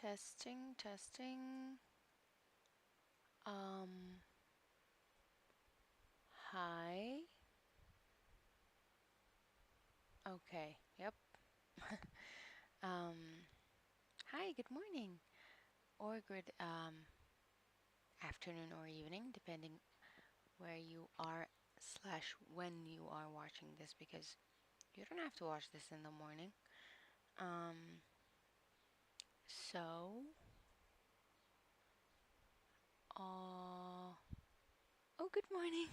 Testing, testing. Hi. Okay, yep. Hi, good morning. Or good afternoon or evening, depending where you are slash when you are watching this, because you don't have to watch this in the morning. So, uh, oh, good morning.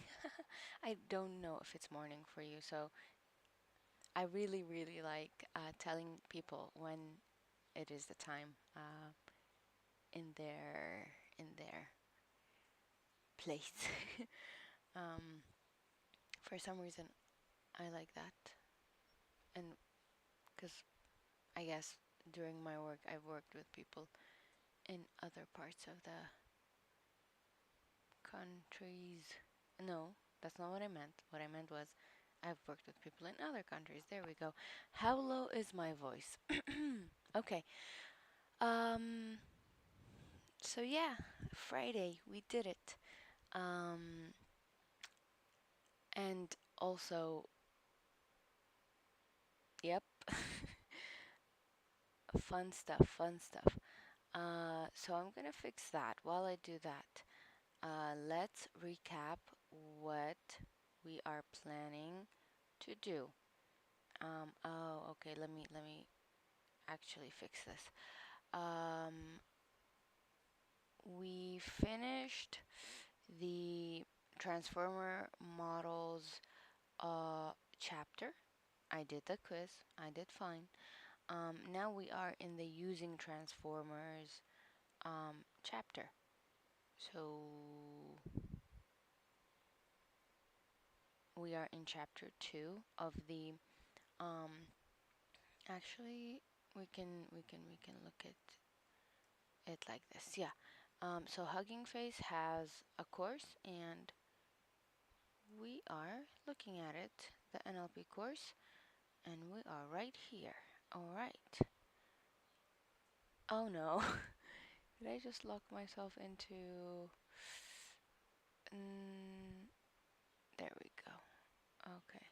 I don't know if it's morning for you, so I really, really like telling people when it is the time in their place. For some reason, I like that, and because I guess during my work, I've worked with people in other parts of the countries. No, that's not what I meant. What I meant was I've worked with people in other countries. There we go. How low is my voice? Okay. So yeah, Friday, we did it. And also, yep, fun stuff, fun stuff. So I'm gonna fix that. While I do that, let's recap what we are planning to do. Oh, okay, let me actually fix this. We finished the transformer models chapter. I did the quiz. I did fine. Now we are in the using transformers chapter. So we are in chapter 2 of the actually we can look at it like this. Yeah. So Hugging Face has a course, and we are looking at it, the NLP course, and we are right here. All right. Oh no. Did I just lock myself into there we go. Okay.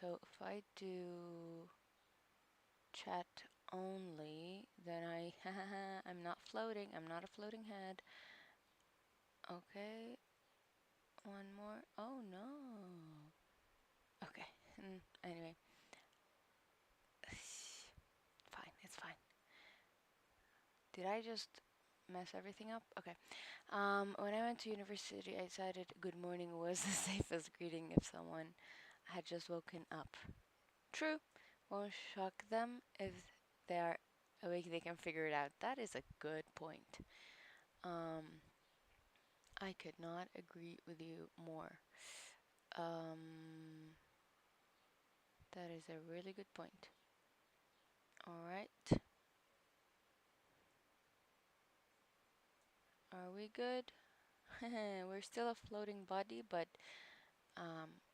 So if I do chat only, then I'm not floating. I'm not a floating head. Okay. One more. Oh no. Okay. Anyway. Fine. It's fine. Did I just mess everything up? Okay. When I went to university, I decided good morning was the safest greeting if someone had just woken up. True. Won't shock them if they are awake, they can figure it out. That is a good point. I could not agree with you more. That is a really good point. All right. Are we good? We're still a floating body, but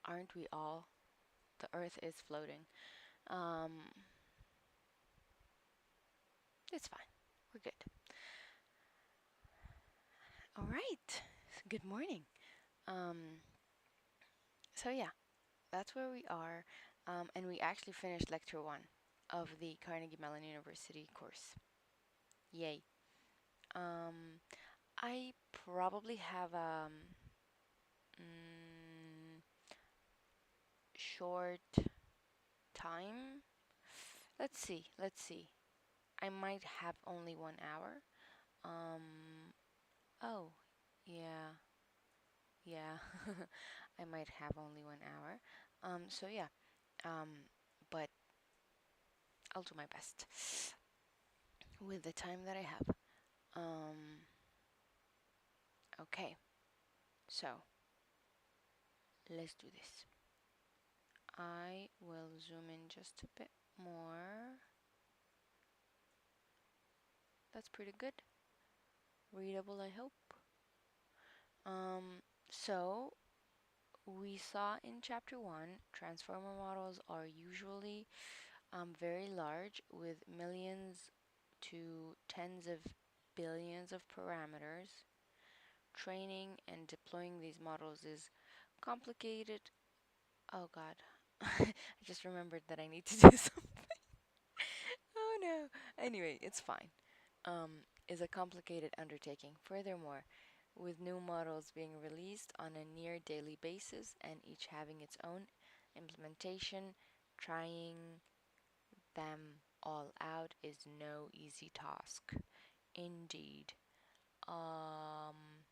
aren't we all? The Earth is floating. It's fine. We're good. All right. Good morning. So yeah, that's where we are, and we actually finished lecture 1 of the Carnegie Mellon University course. Yay. I probably have short time. Let's see. I might have only 1 hour. Oh, yeah. I might have only 1 hour. So yeah. But I'll do my best with the time that I have. Okay. So let's do this. I will zoom in just a bit more. That's pretty good. Readable, I hope. So we saw in chapter 1, transformer models are usually very large with millions to tens of billions of parameters. Training and deploying these models is complicated. Oh God, I just remembered that I need to do something. Oh no. Anyway, it's fine. Is a complicated undertaking. Furthermore, with new models being released on a near daily basis and each having its own implementation, trying them all out is no easy task. Indeed. Um,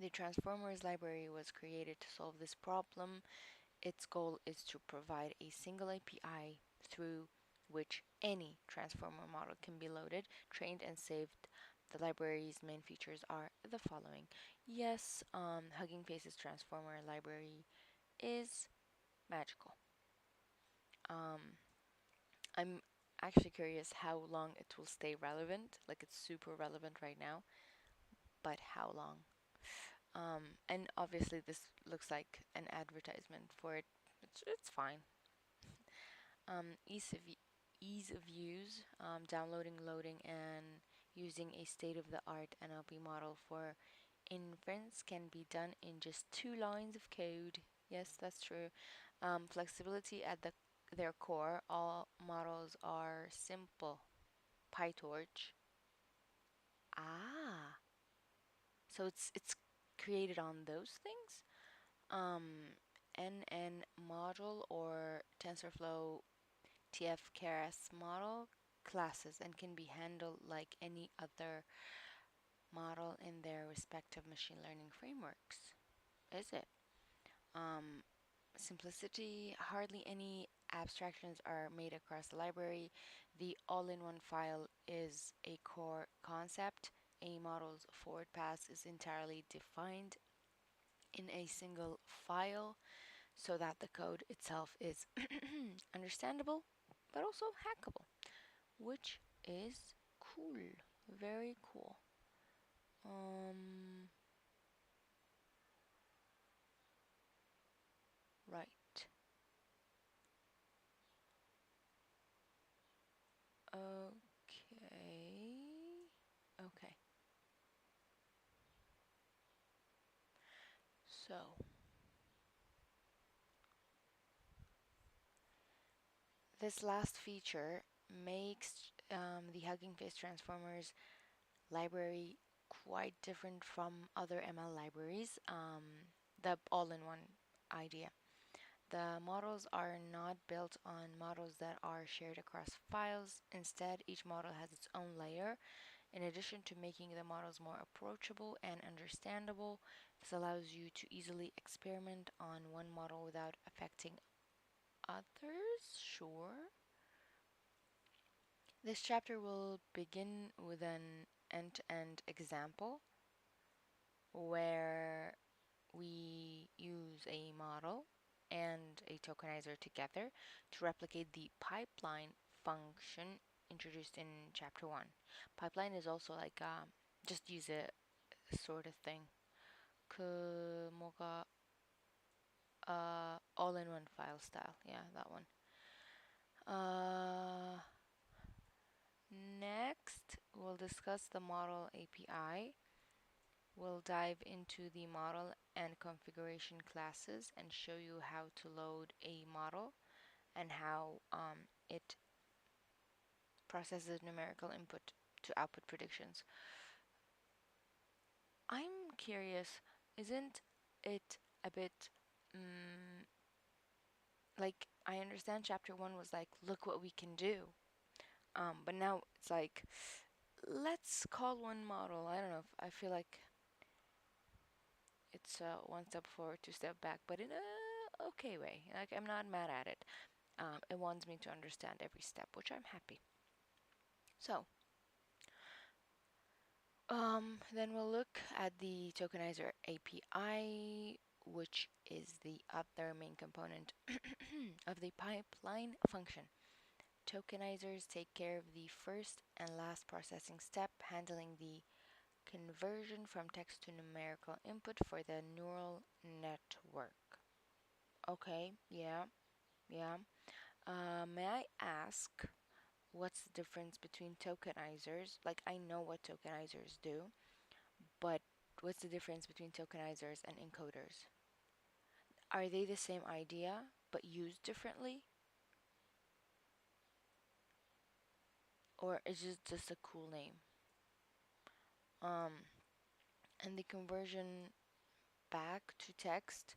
the Transformers library was created to solve this problem. Its goal is to provide a single API through which any transformer model can be loaded, trained, and saved. The library's main features are the following. Yes, HuggingFace's transformer library is magical. I'm actually curious how long it will stay relevant. Like it's super relevant right now, but how long? And obviously this looks like an advertisement for it. It's fine. um, ease of ease of use, downloading, loading, and using a state-of-the-art NLP model for inference can be done in just 2 lines of code. Yes, that's true. Flexibility at their core. All models are simple. PyTorch. Ah, so it's created on those things. NN module or TensorFlow TF-Keras model classes and can be handled like any other model in their respective machine learning frameworks. Is it? Um, Simplicity, hardly any abstractions are made across the library. The all-in-one file is a core concept. A model's forward pass is entirely defined in a single file so that the code itself is understandable but also hackable, which is cool. Very cool. Um, right. Okay. Okay. So, this last feature makes the Hugging Face Transformers library quite different from other ML libraries. The all-in-one idea. The models are not built on models that are shared across files. Instead, each model has its own layer. In addition to making the models more approachable and understandable, this allows you to easily experiment on one model without affecting others. Sure. This chapter will begin with an end-to-end example where we use a model and a tokenizer together to replicate the pipeline function introduced in chapter 1. Pipeline is also like just use it sort of thing. 뭐가 all-in-one file style. Yeah, that one. Next, we'll discuss the model API. We'll dive into the model and configuration classes and show you how to load a model and how it processes numerical input to output predictions. I'm curious, isn't it a bit like I understand chapter 1 was like, look what we can do. But now it's like, let's call one model. I don't know. I feel like it's one step forward, two step back, but in a okay way. Like I'm not mad at it. It wants me to understand every step, which I'm happy. So, then we'll look at the tokenizer API, which is the other main component of the pipeline function. Tokenizers take care of the first and last processing step, handling the conversion from text to numerical input for the neural network. Okay, yeah, yeah. May I ask, what's the difference between tokenizers? Like, I know what tokenizers do, but what's the difference between tokenizers and encoders? Are they the same idea, but used differently? Or is it just a cool name? And the conversion back to text,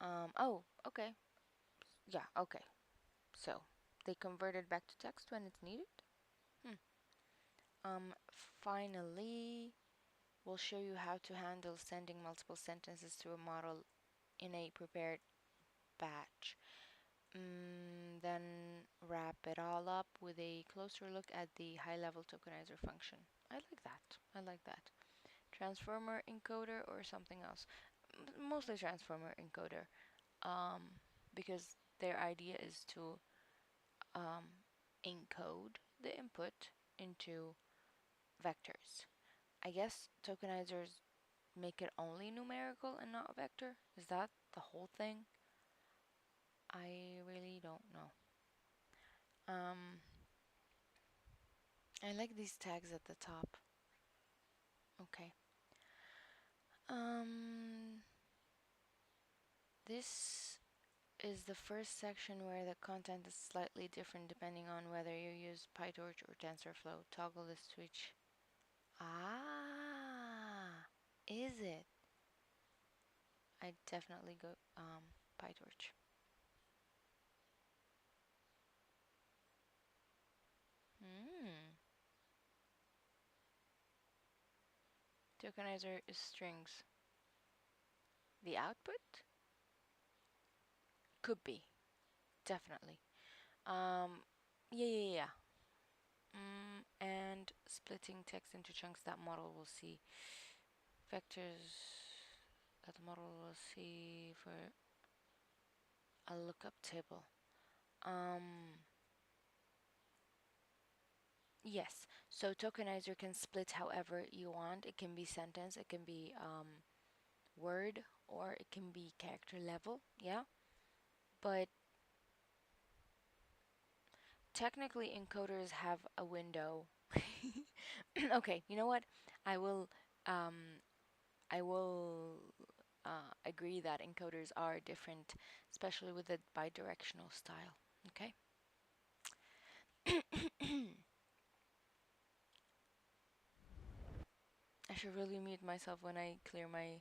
oh, okay. Yeah, okay. So, they converted back to text when it's needed? Finally, we'll show you how to handle sending multiple sentences to a model in a prepared batch. Then wrap it all up with a closer look at the high-level tokenizer function. I like that. I like that. Transformer encoder or something else? Mostly transformer encoder, because their idea is to encode the input into vectors. I guess tokenizers make it only numerical and not vector. Is that the whole thing? I really don't know. I like these tags at the top. Okay. This is the first section where the content is slightly different depending on whether you use PyTorch or TensorFlow. Toggle the switch. Ah, is it? I'd definitely go PyTorch. Tokenizer is strings. The output? Could be. Definitely. Yeah. And splitting text into chunks that model will see. Vectors that the model will see for a lookup table. Yes. So tokenizer can split however you want. It can be sentence, it can be word, or it can be character level. Yeah. But technically encoders have a window. Okay, you know what? I will agree that encoders are different, especially with the bidirectional style. Okay. I should really mute myself when I clear my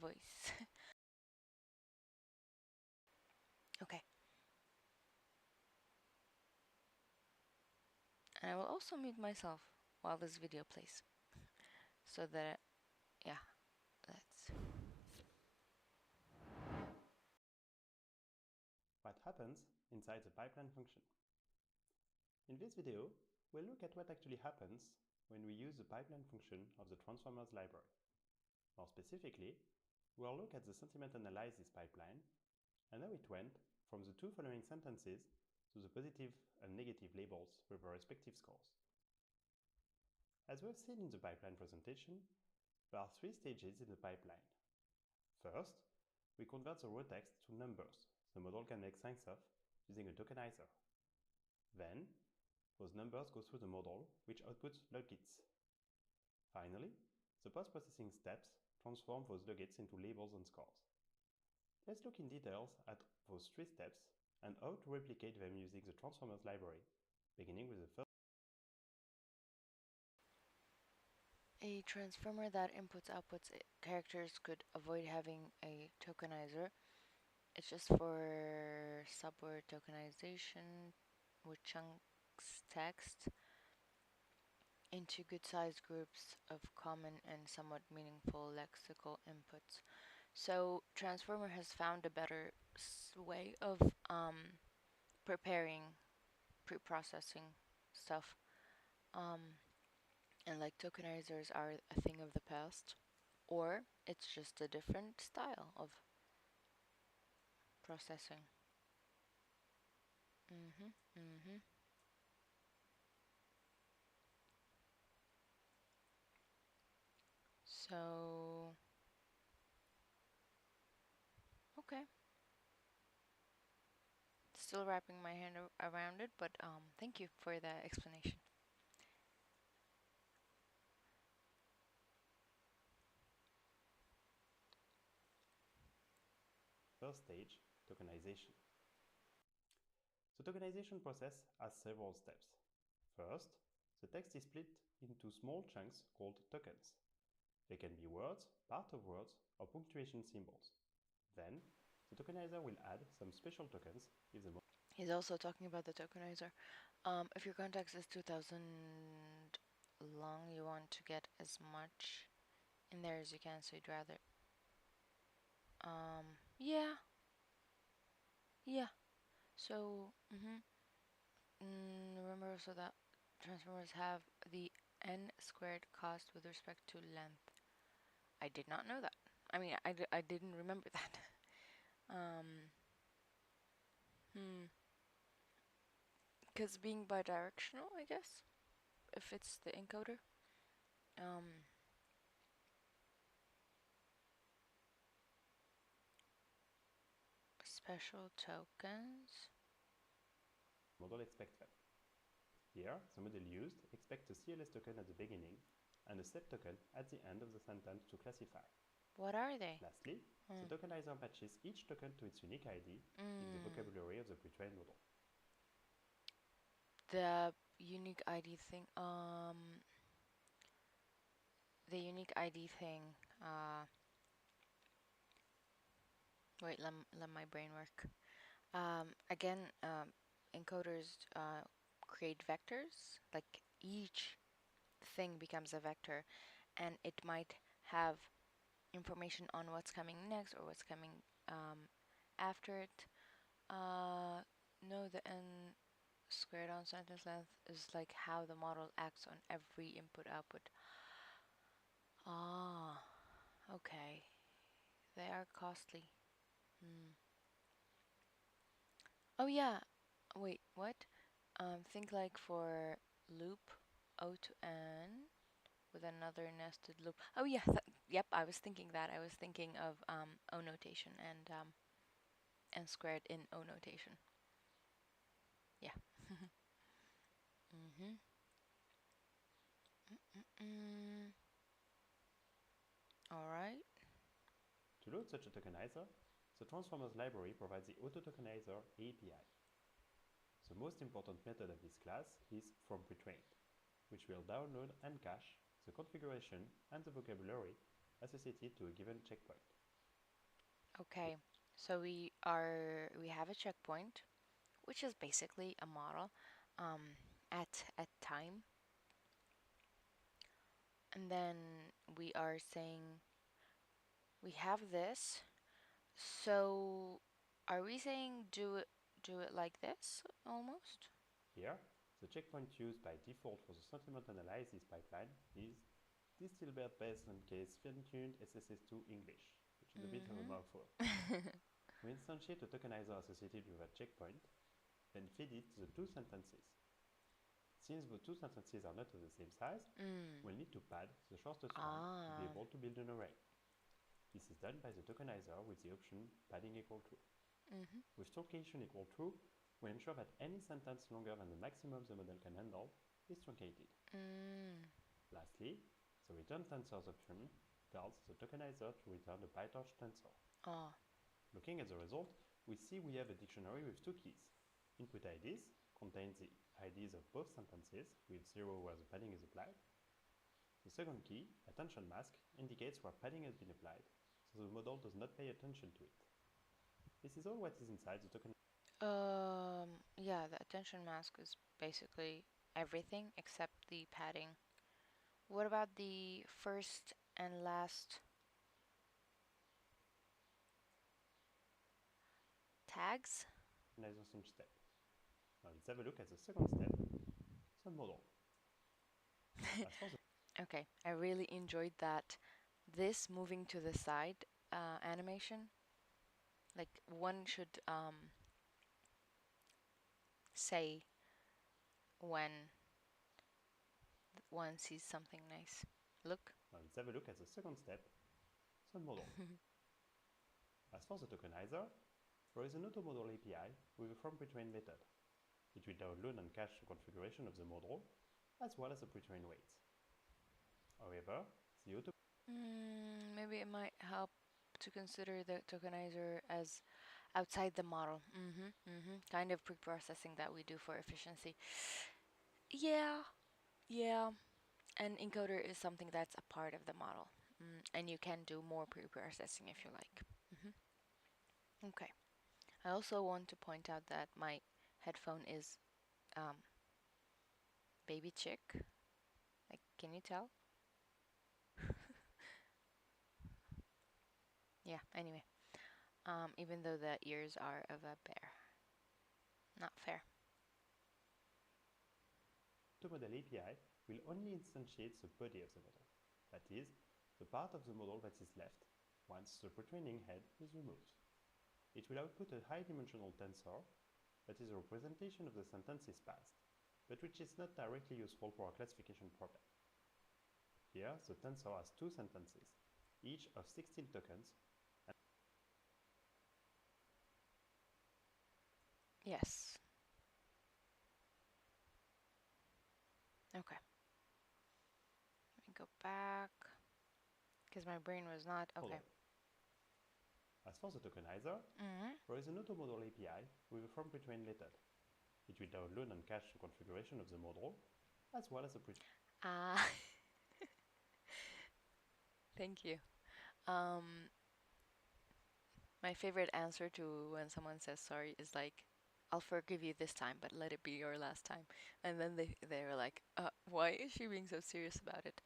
voice. Okay. And I will also mute myself while this video plays, so that, yeah, let's. What happens inside the pipeline function. In this video, we'll look at what actually happens when we use the pipeline function of the transformers library. More specifically, we'll look at the sentiment analysis pipeline and how it went from the two following sentences to the positive and negative labels with their respective scores. As we've seen in the pipeline presentation, there are three stages in the pipeline. First, we convert the raw text to numbers the model can make sense of using a tokenizer. Then, those numbers go through the model, which outputs logits. Finally, the post-processing steps transform those logits into labels and scores. Let's look in details at those three steps and how to replicate them using the transformers library, beginning with the first. A transformer that inputs outputs characters could avoid having a tokenizer. It's just for subword tokenization, which chunks text into good-sized groups of common and somewhat meaningful lexical inputs. So Transformer has found a better way of preparing, pre-processing stuff. And like tokenizers are a thing of the past, or it's just a different style of processing. So, okay. still wrapping my hand around it, but thank you for the explanation. First stage, tokenization. The tokenization process has several steps. First, the text is split into small chunks called tokens. They can be words, part of words, or punctuation symbols. Then, the tokenizer will add some special tokens if the He's also talking about the tokenizer. If your context is 2000 long, you want to get as much in there as you can, so you'd rather. Yeah. So, remember also that transformers have the n squared cost with respect to length. I did not know that. I mean, I didn't remember that. Because being bidirectional, I guess, if it's the encoder. Special tokens. model expects them. Here, the model used expects a CLS token at the beginning and a step token at the end of the sentence to classify. What are they? Lastly, the tokenizer matches each token to its unique ID in the vocabulary of the pre-trained model. The unique ID thing. The unique ID thing. Wait, let my brain work. Again, encoders create vectors. Like each thing becomes a vector, and it might have information on what's coming next or what's coming after it. No, the n squared on sentence length is like how the model acts on every input output. Ah, okay. They are costly. Oh yeah. Wait, what? Think like for loop O to N with another nested loop. Oh yeah, yep, I was thinking that. I was thinking of O notation and N squared in O notation. Yeah. All right. To load such a tokenizer, the Transformers library provides the AutoTokenizer API. The most important method of this class is FromPretrained, which will download and cache the configuration and the vocabulary associated to a given checkpoint. Okay, so we have a checkpoint, which is basically a model at time, and then we are saying we have this. So are we saying do it like this almost? Here, the checkpoint used by default for the sentiment analysis pipeline is Distilbert-based on case fine-tuned SSS2 English, which is a bit of a mouthful. We instantiate a tokenizer associated with that checkpoint, then feed it the two sentences. Since the two sentences are not of the same size, we'll need to pad the shortest one to be able to build an array. This is done by the tokenizer with the option padding equal true. With truncation equal true, we ensure that any sentence longer than the maximum the model can handle is truncated. Lastly, the return tensors option tells the tokenizer to return a PyTorch tensor. Looking at the result, we see we have a dictionary with two keys. Input IDs contains the IDs of both sentences, with 0 where the padding is applied. The second key, attention mask, indicates where padding has been applied, so the model does not pay attention to it. This is all what is inside the token. Yeah, the attention mask is basically everything except the padding. What about the first and last tags? Step. Now let's have a look at the second step, the model. Okay, I really enjoyed that. This moving to the side animation, like one should say when one sees something nice. Look. Now let's have a look at the second step, the model. As for the tokenizer, There is an AutoModel API with a from pretrain method. It will download and cache the configuration of the model, as well as the pretrain weights. However, the auto Maybe it might help to consider the tokenizer as outside the model. Kind of pre-processing that we do for efficiency. Yeah, yeah. An encoder is something that's a part of the model, and you can do more pre-processing if you like. Okay. I also want to point out that my headphone is baby chick. Like, can you tell? Yeah. Anyway, even though the ears are of a bear, not fair. AutoModel API will only instantiate the body of the model, that is, the part of the model that is left once the pretraining head is removed. It will output a high-dimensional tensor that is a representation of the sentences passed, but which is not directly useful for a classification problem. Here, the tensor has two sentences, each of 16 tokens. Yes. Okay. Let me go back because my brain was not okay. As for the tokenizer, there is an AutoModel API with a from pretrain method. It will download and cache the configuration of the model, as well as the pretrain. Thank you. My favorite answer to when someone says sorry is like, I'll forgive you this time, but let it be your last time. And then they're like, why is she being so serious about it?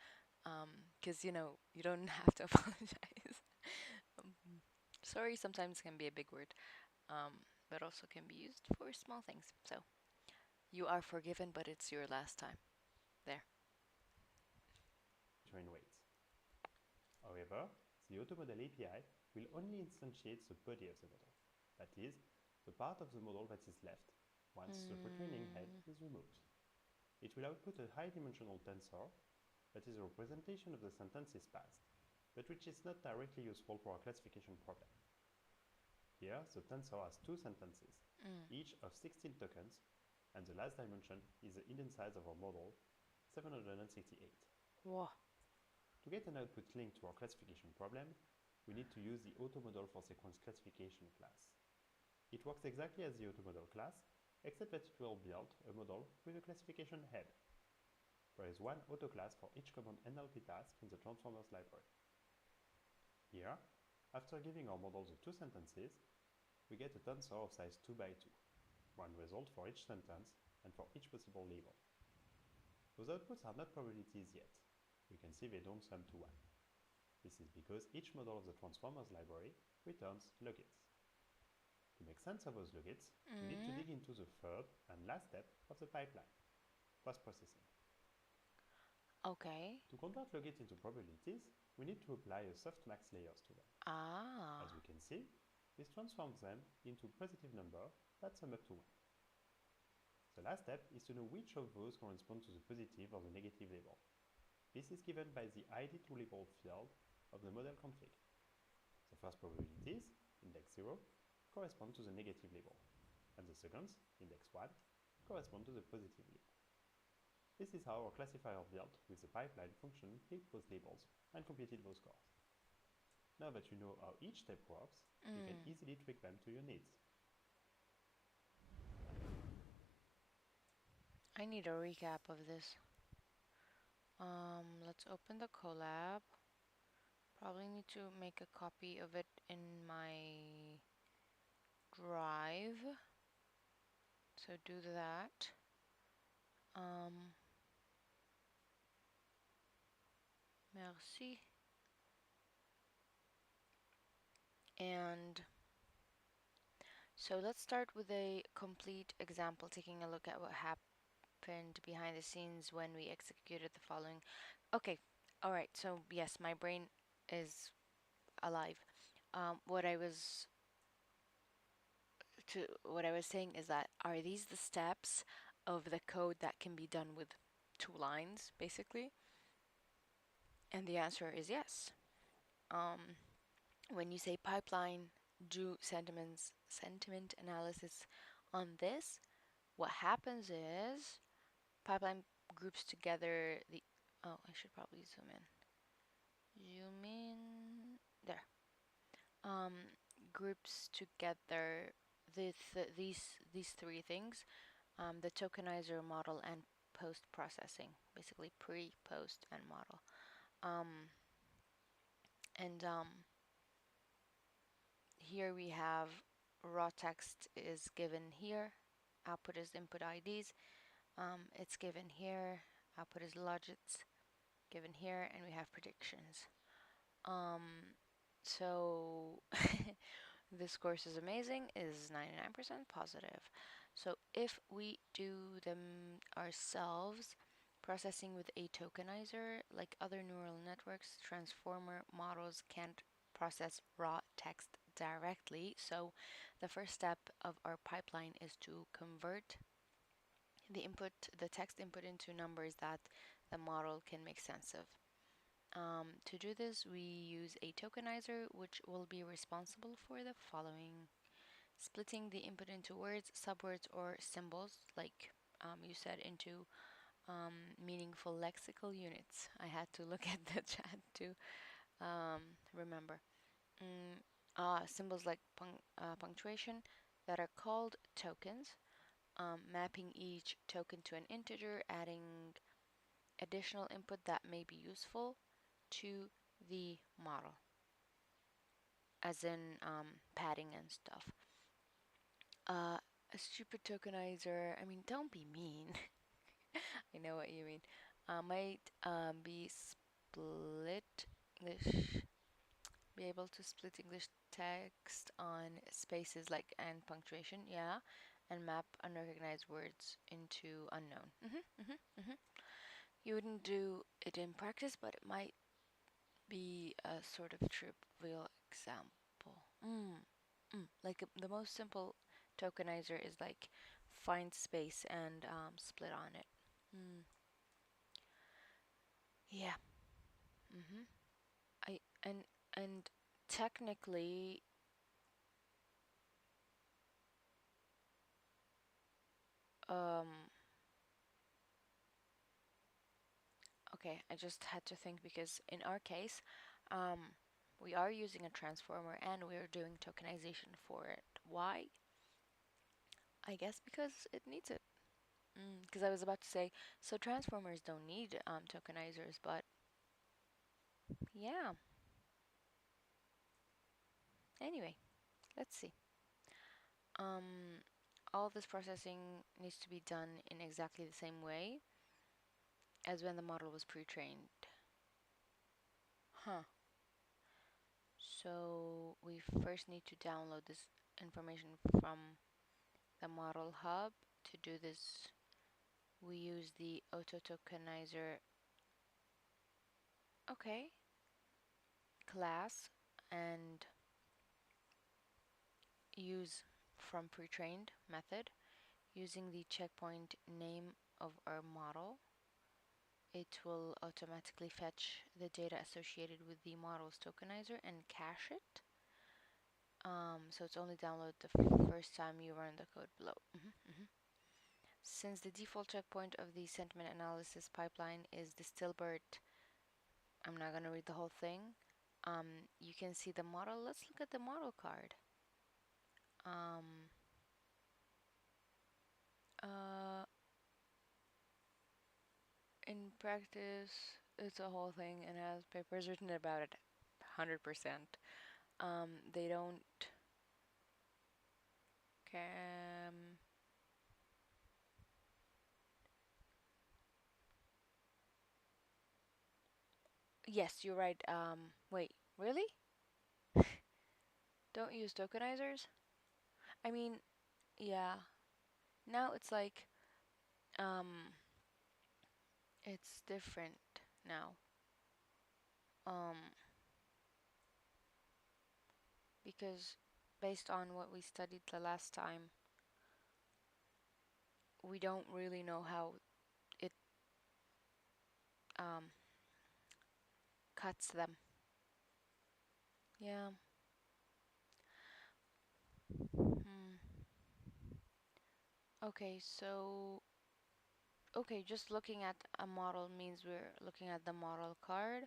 Because you don't have to apologize. Sorry sometimes can be a big word, but also can be used for small things. So you are forgiven, but it's your last time. There. Train weights. However, the AutoModel API will only instantiate the body of the model, that is, the part of the model that is left once the pretraining head is removed. It will output a high-dimensional tensor that is a representation of the sentences passed, but which is not directly useful for a classification problem. Here, the tensor has two sentences, each of 16 tokens, and the last dimension is the hidden size of our model, 768. Whoa. To get an output link to our classification problem, we need to use the AutoModel for sequence classification class. It works exactly as the AutoModel class, except that it will build a model with a classification head. There is one auto class for each common NLP task in the transformers library. Here, after giving our model the two sentences, we get a tensor of size 2 by 2, one result for each sentence and for each possible label. Those outputs are not probabilities yet. We can see they don't sum to 1. This is because each model of the transformers library returns logits. To make sense of those logits, we need to dig into the third and last step of the pipeline, post-processing. Okay. To convert logits into probabilities, we need to apply a softmax layers to them. As we can see, this transforms them into positive number that sum up to 1. The last step is to know which of those correspond to the positive or the negative label. This is given by the ID to label field of the model config. The first probabilities, index 0, correspond to the negative label, and the seconds, index 1, correspond to the positive label. This is how our classifier built with the pipeline function picked those labels and computed those scores. Now that you know how each step works, you can easily tweak them to your needs. I need a recap of this. Let's open the collab. Probably need to make a copy of it in my drive. So do that. Merci. And so let's start with a complete example, taking a look at what happened behind the scenes when we executed the following. Okay, all right. So yes, my brain is alive. What I was saying is that, are these the steps of the code that can be done with 2 lines, basically? And the answer is yes. When you say pipeline, do sentiment analysis on this, what happens is pipeline groups together the, oh, I should probably zoom in. Zoom in, there. Um, Groups together these three things, the tokenizer, model, and post-processing, basically pre, post, and model. And Here we have raw text is given here, output is input IDs, it's given here, output is logits, given here, and we have predictions. So this course is amazing, is 99% positive. So if we do them ourselves, processing with a tokenizer, like other neural networks, transformer models can't process raw text directly. So the first step of our pipeline is to convert the text input into numbers that the model can make sense of. To do this, we use a tokenizer, which will be responsible for the following: splitting the input into words, subwords, or symbols, like you said, into meaningful lexical units. I had to look at the chat to remember. Symbols like punctuation that are called tokens, mapping each token to an integer, adding additional input that may be useful to the model, as in padding and stuff. A stupid tokenizer, I mean, don't be mean. I know what you mean. Might be split English, be able to split English text on spaces like and punctuation, yeah, and map unrecognized words into unknown. You wouldn't do it in practice, but it might be a sort of trivial example. Like the most simple tokenizer is like find space and split on it. Yeah. Mm-hmm. I and technically, um, okay, I just had to think because in our case, um, we are using a transformer and we're doing tokenization for it. Why? I guess because it needs it. Because I was about to say, so transformers don't need tokenizers, but yeah. Anyway, let's see. Um, all this processing needs to be done in exactly the same way as when the model was pre-trained. Huh. So we first need to download this information from the model hub. To do this, we use the auto tokenizer, okay, class, and use from pre-trained method using the checkpoint name of our model. It will automatically fetch the data associated with the model's tokenizer and cache it. So it's only download the first time you run the code below. Since the default checkpoint of the sentiment analysis pipeline is the Stilbert, I'm not gonna read the whole thing. You can see the model. Let's look at the model card. Uh, in practice, it's a whole thing and has papers written about it, 100%. They don't yes, you're right. Wait, really? Don't use tokenizers? I mean, yeah. Now it's like, um, it's different now. Um, because based on what we studied the last time, we don't really know how it um cuts them. Yeah. Hmm. Okay, so okay, just looking at a model means we're looking at the model card.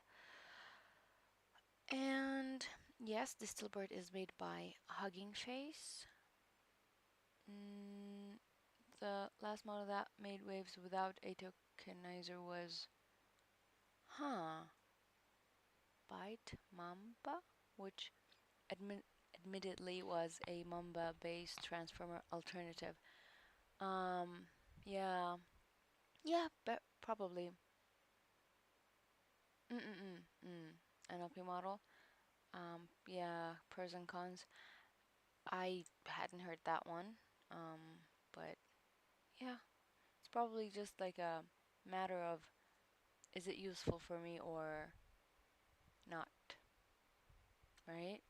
And yes, this billboard is made by HuggingFace. The last model that made waves without a tokenizer was, Byte Mamba, which admittedly was a Mamba-based transformer alternative. Um, yeah, yeah, but probably. NLP model. Yeah, pros and cons. I hadn't heard that one. But yeah, it's probably just like a matter of is it useful for me or not, right?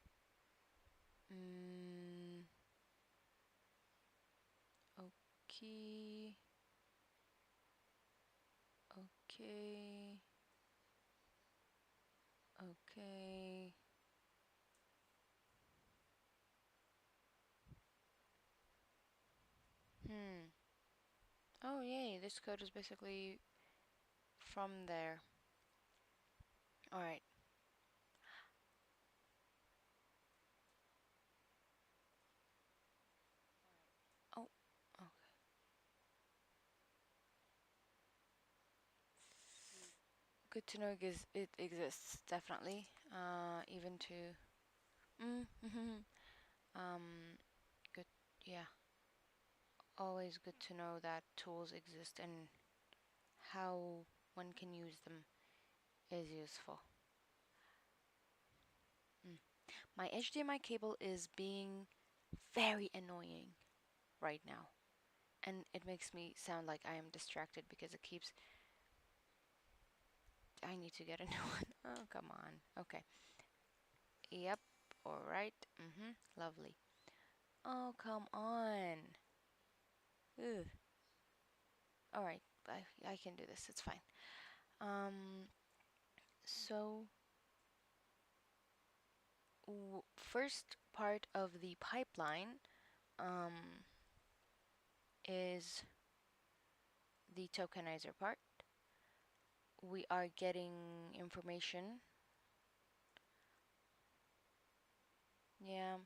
Mm, okay, okay, okay. Hmm. Oh, yay, this code is basically from there. All right. Oh, okay. Good to know it exists, definitely. Even to, good, yeah. Always good to know that tools exist and how one can use them is useful. My HDMI cable is being very annoying right now, and it makes me sound like I am distracted because it keeps. I need to get a new one. Oh, come on. Okay. Yep. All right. Lovely. Oh, come on. Ugh. All right. I can do this. It's fine. Um. So, first part of the pipeline um is the tokenizer part. We are getting information. Yeah.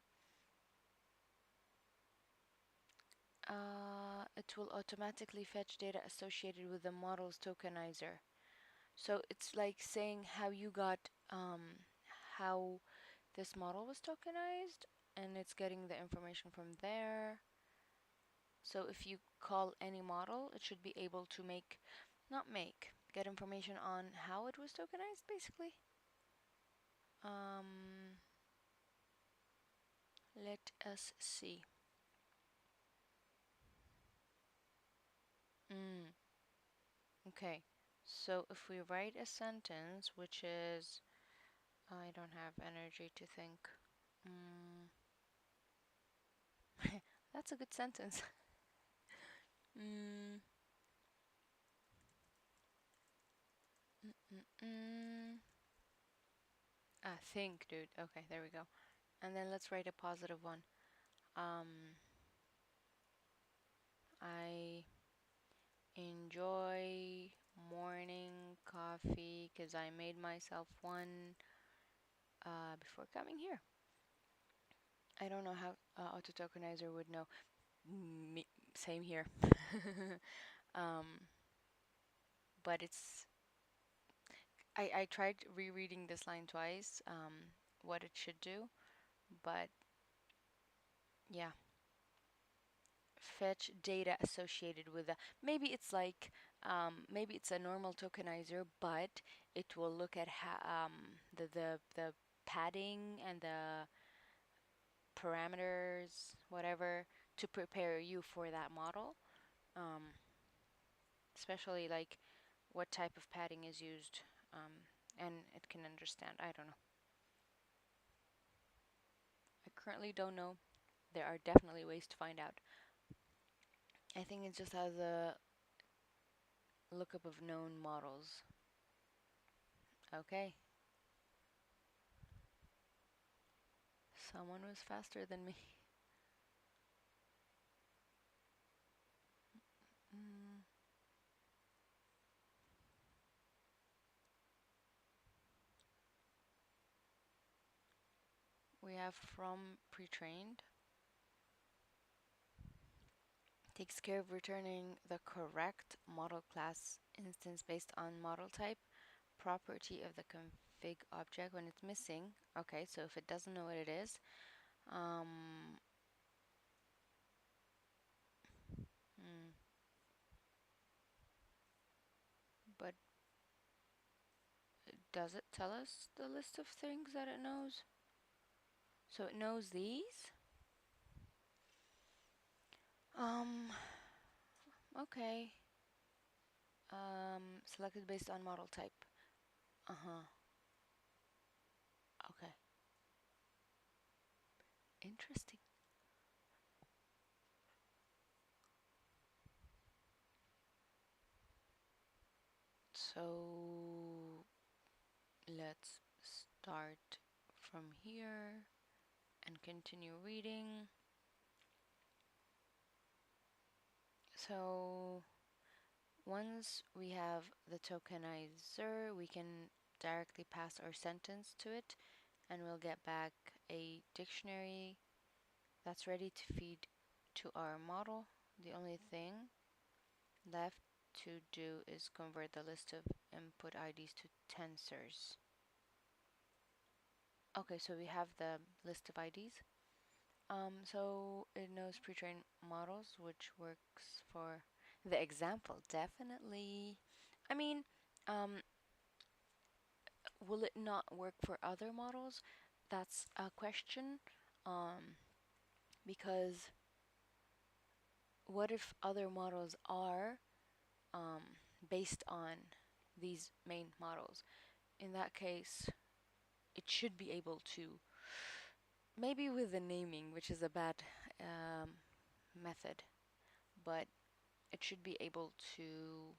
It will automatically fetch data associated with the model's tokenizer. So it's like saying how you got, how this model was tokenized, and it's getting the information from there. So if you call any model, it should be able to get information on how it was tokenized, basically. Um, let us see. Mm, okay. So if we write a sentence, which is, I don't have energy to think. Mm, that's a good sentence. mm, mm, mm, mm. Think, dude. Okay, there we go. And then let's write a positive one. Um, I enjoy morning coffee because I made myself one before coming here. I don't know how Auto Tokenizer would know. Me, same here. um, but I tried rereading this line twice, what it should do, but yeah, fetch data associated with the, maybe it's like, maybe it's a normal tokenizer, but it will look at the padding and the parameters, whatever, to prepare you for that model, especially like what type of padding is used, and it can understand. I don't know. I currently don't know. There are definitely ways to find out. I think it just has a lookup of known models. Okay. Someone was faster than me. we have from pre-trained. Takes care of returning the correct model class instance based on model type, property of the config object when it's missing. Okay, so if it doesn't know what it is, but does it tell us the list of things that it knows? So it knows these. Okay. Selected based on model type. Okay. Interesting. So let's start from here and continue reading. So once we have the tokenizer, we can directly pass our sentence to it, and we'll get back a dictionary that's ready to feed to our model. The only thing left to do is convert the list of input IDs to tensors. Okay, so we have the list of IDs. So it knows pre-trained models, which works for the example, definitely. I mean, will it not work for other models? That's a question, because what if other models are based on these main models? In that case, it should be able to, maybe with the naming, which is a bad method, but it should be able to,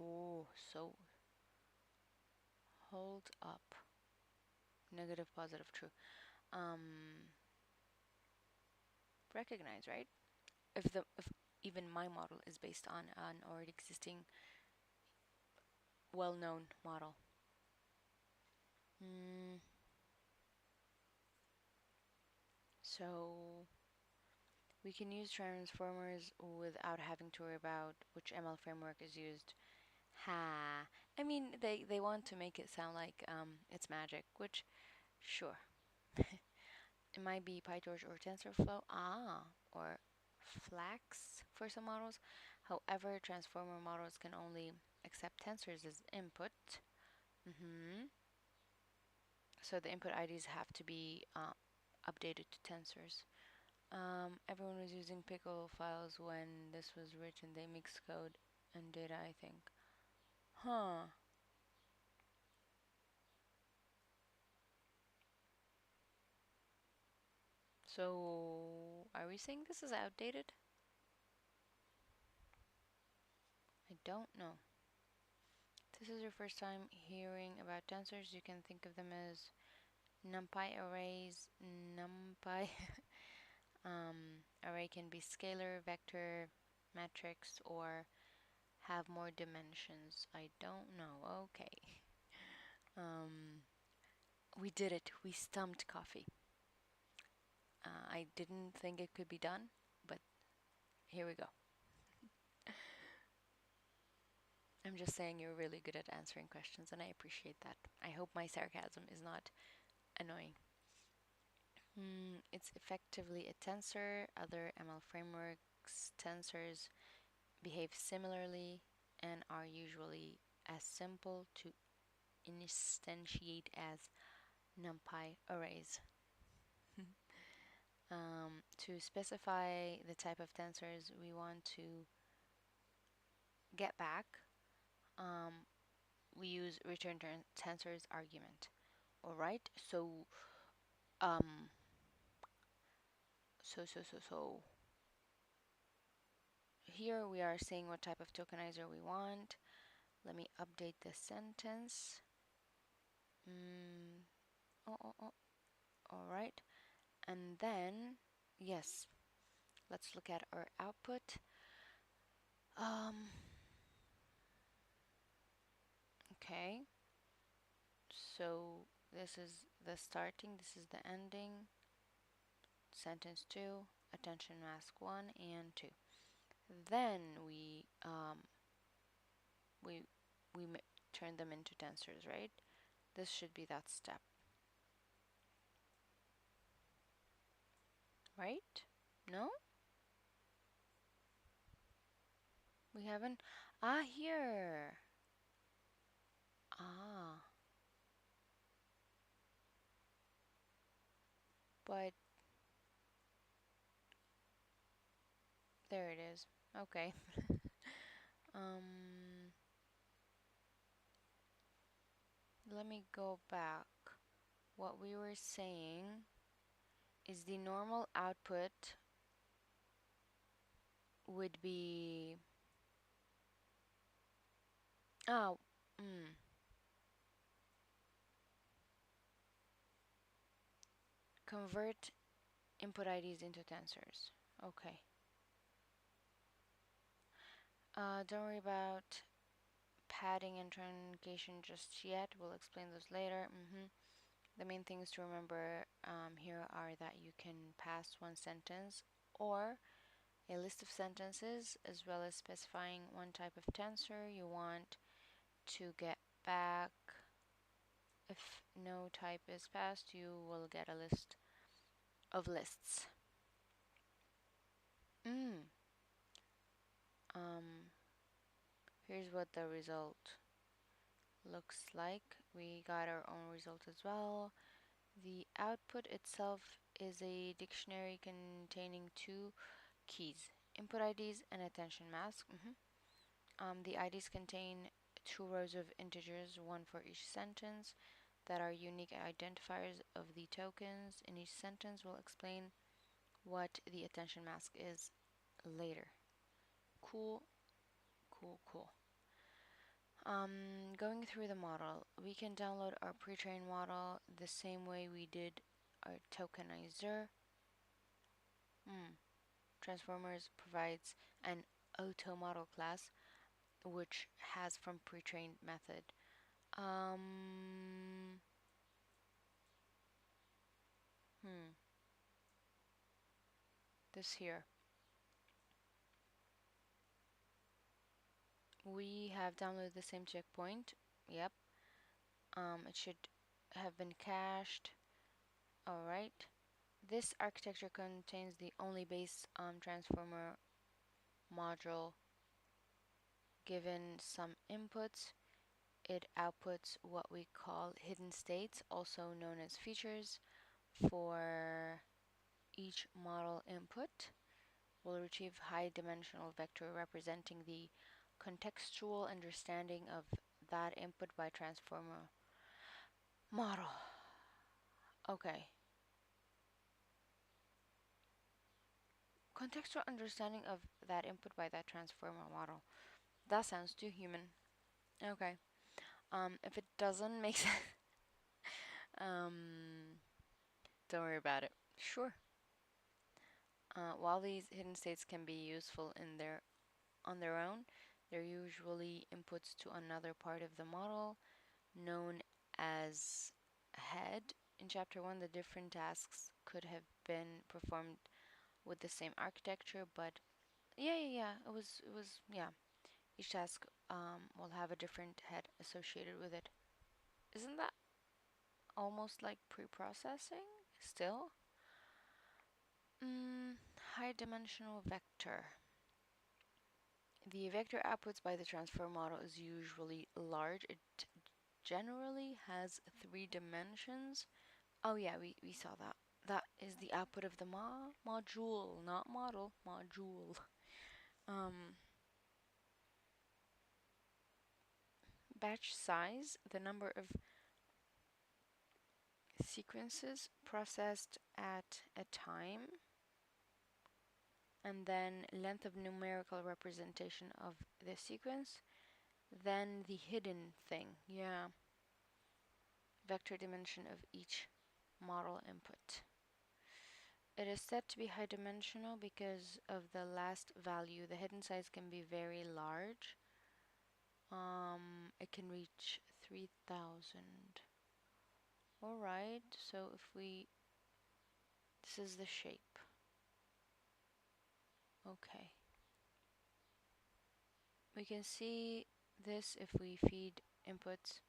oh, so, hold up, negative, positive, true, recognize, right? If even my model is based on an already existing well-known model. So we can use transformers without having to worry about which ML framework is used. Ha! I mean, they want to make it sound like it's magic, which, sure. It might be PyTorch or TensorFlow, or Flax for some models. However, transformer models can only accept tensors as input. So the input IDs have to be updated to tensors. Everyone was using pickle files when this was written. They mixed code and data, I think. Huh. So, are we saying this is outdated? I don't know. If this is your first time hearing about tensors, you can think of them as NumPy arrays. NumPy array can be scalar, vector, matrix, or have more dimensions. I don't know. Okay. We did it. We stumped coffee. I didn't think it could be done, but here we go. I'm just saying you're really good at answering questions, and I appreciate that. I hope my sarcasm is not annoying. It's effectively a tensor. Other ML frameworks, tensors behave similarly and are usually as simple to instantiate as NumPy arrays. To specify the type of tensors we want to get back, we use return tensors argument. All right, so here we are saying what type of tokenizer we want. Let me update the sentence. All right, and then yes, let's look at our output. Okay, so this is the starting, this is the ending, sentence 2, attention mask 1 and 2. Then we turn them into tensors, right? This should be that step, right? No? We haven't. Here. But there it is. Okay. Let me go back. What we were saying is the normal output would be oh convert input IDs into tensors. Okay. Don't worry about padding and truncation just yet. We'll explain those later. The main things to remember here are that you can pass one sentence or a list of sentences, as well as specifying one type of tensor you want to get back. If no type is passed, you will get a list of lists. Here's what the result looks like. We got our own result as well. The output itself is a dictionary containing 2 keys, input IDs and attention mask. The IDs contain 2 rows of integers, one for each sentence, that are unique identifiers of the tokens in each sentence. We'll explain what the attention mask is later. Cool. Going through the model, we can download our pre-trained model the same way we did our tokenizer. Transformers provides an auto model class which has from pre-trained method. This here. We have downloaded the same checkpoint. Yep. It should have been cached. Alright. This architecture contains the only base transformer module. Given some inputs, it outputs what we call hidden states, also known as features. For each model input, we'll retrieve high dimensional vector representing the contextual understanding of that input by transformer model. Okay. Contextual understanding of that input by that transformer model. That sounds too human. Okay. If it doesn't make sense, don't worry about it. Sure. While these hidden states can be useful on their own, they're usually inputs to another part of the model known as head. In chapter 1, the different tasks could have been performed with the same architecture, but yeah, it was each task will have a different head associated with it. Isn't that almost like pre-processing still? High dimensional vector. The vector outputs by the transfer model is usually large. It generally has 3 dimensions. Oh yeah, we saw that. That is the output of the module, not model, module. Batch size, the number of sequences processed at a time, and then length of numerical representation of the sequence, then the hidden thing, vector dimension of each model input. It is said to be high dimensional because of the last value. The hidden size can be very large. It can reach 3000. Alright, so if we, this is the shape. Okay. We can see this if we feed inputs.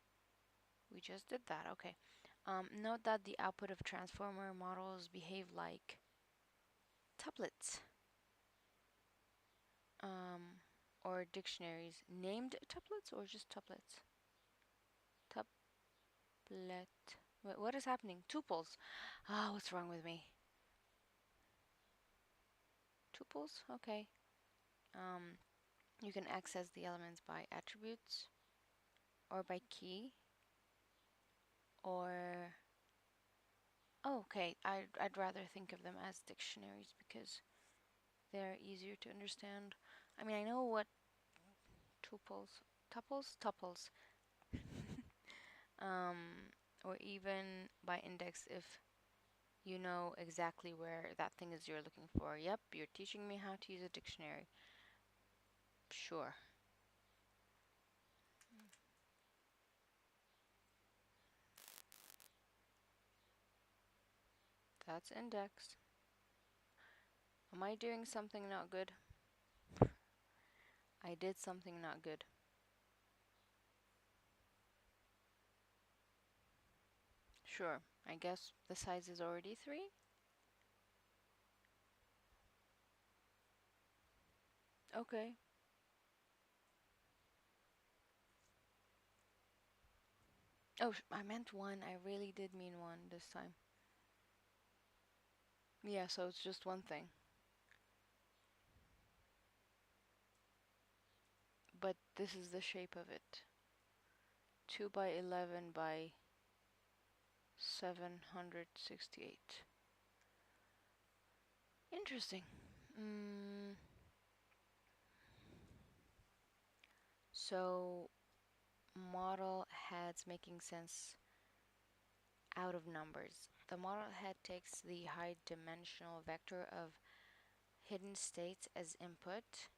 We just did that, okay. Note that the output of transformer models behave like tuplets. Or dictionaries. Named tuplets or just tuplets? Tuplet. What is happening? Tuples. Ah, what's wrong with me? Tuples? Okay. You can access the elements by attributes or by key or oh, okay. I'd rather think of them as dictionaries because they're easier to understand. I mean, I know what tuples, or even by index if you know exactly where that thing is you're looking for. Yep, you're teaching me how to use a dictionary. Sure. That's index. Am I doing something not good? I did something not good. Sure, I guess the size is already 3. Okay. Oh, I meant 1. I really did mean 1 this time. Yeah, so it's just one thing. But this is the shape of it. 2 by 11 by 768. Interesting. So model heads making sense out of numbers. The model head takes the high dimensional vector of hidden states as input,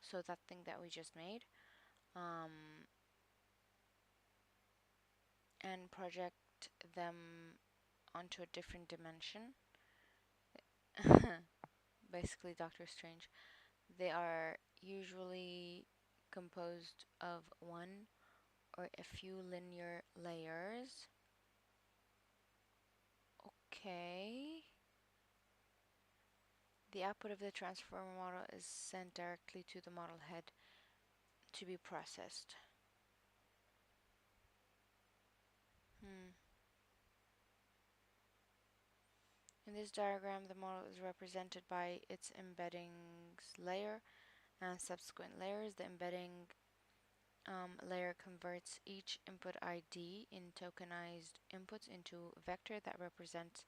so that thing that we just made, and project them onto a different dimension. Basically, Doctor Strange. They are usually composed of one or a few linear layers. Okay. The output of the transformer model is sent directly to the model head to be processed. In this diagram, the model is represented by its embeddings layer and subsequent layers. The embedding layer converts each input ID in tokenized inputs into a vector that represents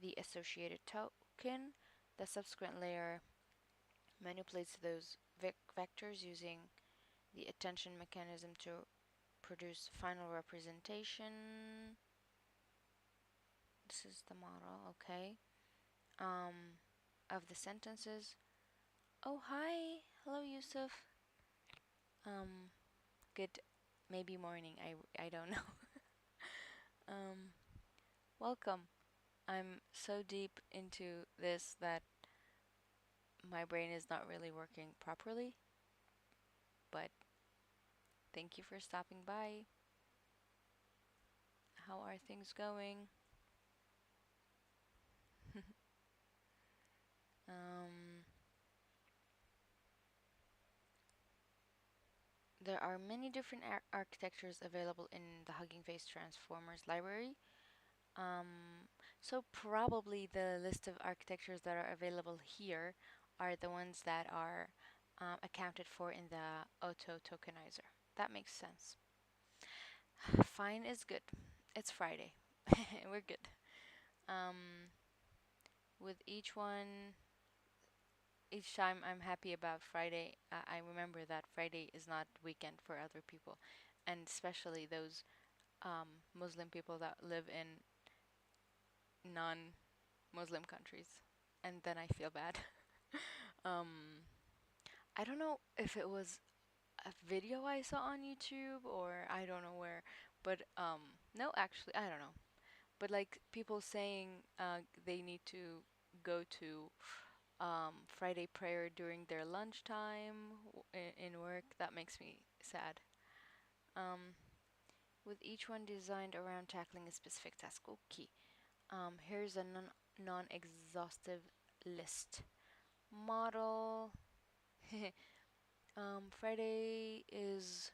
the associated token. The subsequent layer manipulates those vectors using the attention mechanism to produce final representation. This is the model, okay, of the sentences. Oh, hi. Hello, Yusuf. Good, maybe morning. I don't know. Welcome. I'm so deep into this that my brain is not really working properly, but thank you for stopping by. How are things going? There are many different architectures available in the Hugging Face Transformers library. So probably the list of architectures that are available here are the ones that are accounted for in the auto tokenizer. That makes sense. Fine is good. It's Friday. We're good. With each one, each time I'm happy about Friday, I remember that Friday is not weekend for other people, and especially those Muslim people that live in non-Muslim countries, and then I feel bad. I don't know if it was a video I saw on YouTube or I don't know where, but no, actually, I don't know. but like people saying they need to go to Friday prayer during their lunchtime in work, that makes me sad. Um, with each one designed around tackling a specific task. Okay. Here's a non-exhaustive list. Model. Friday is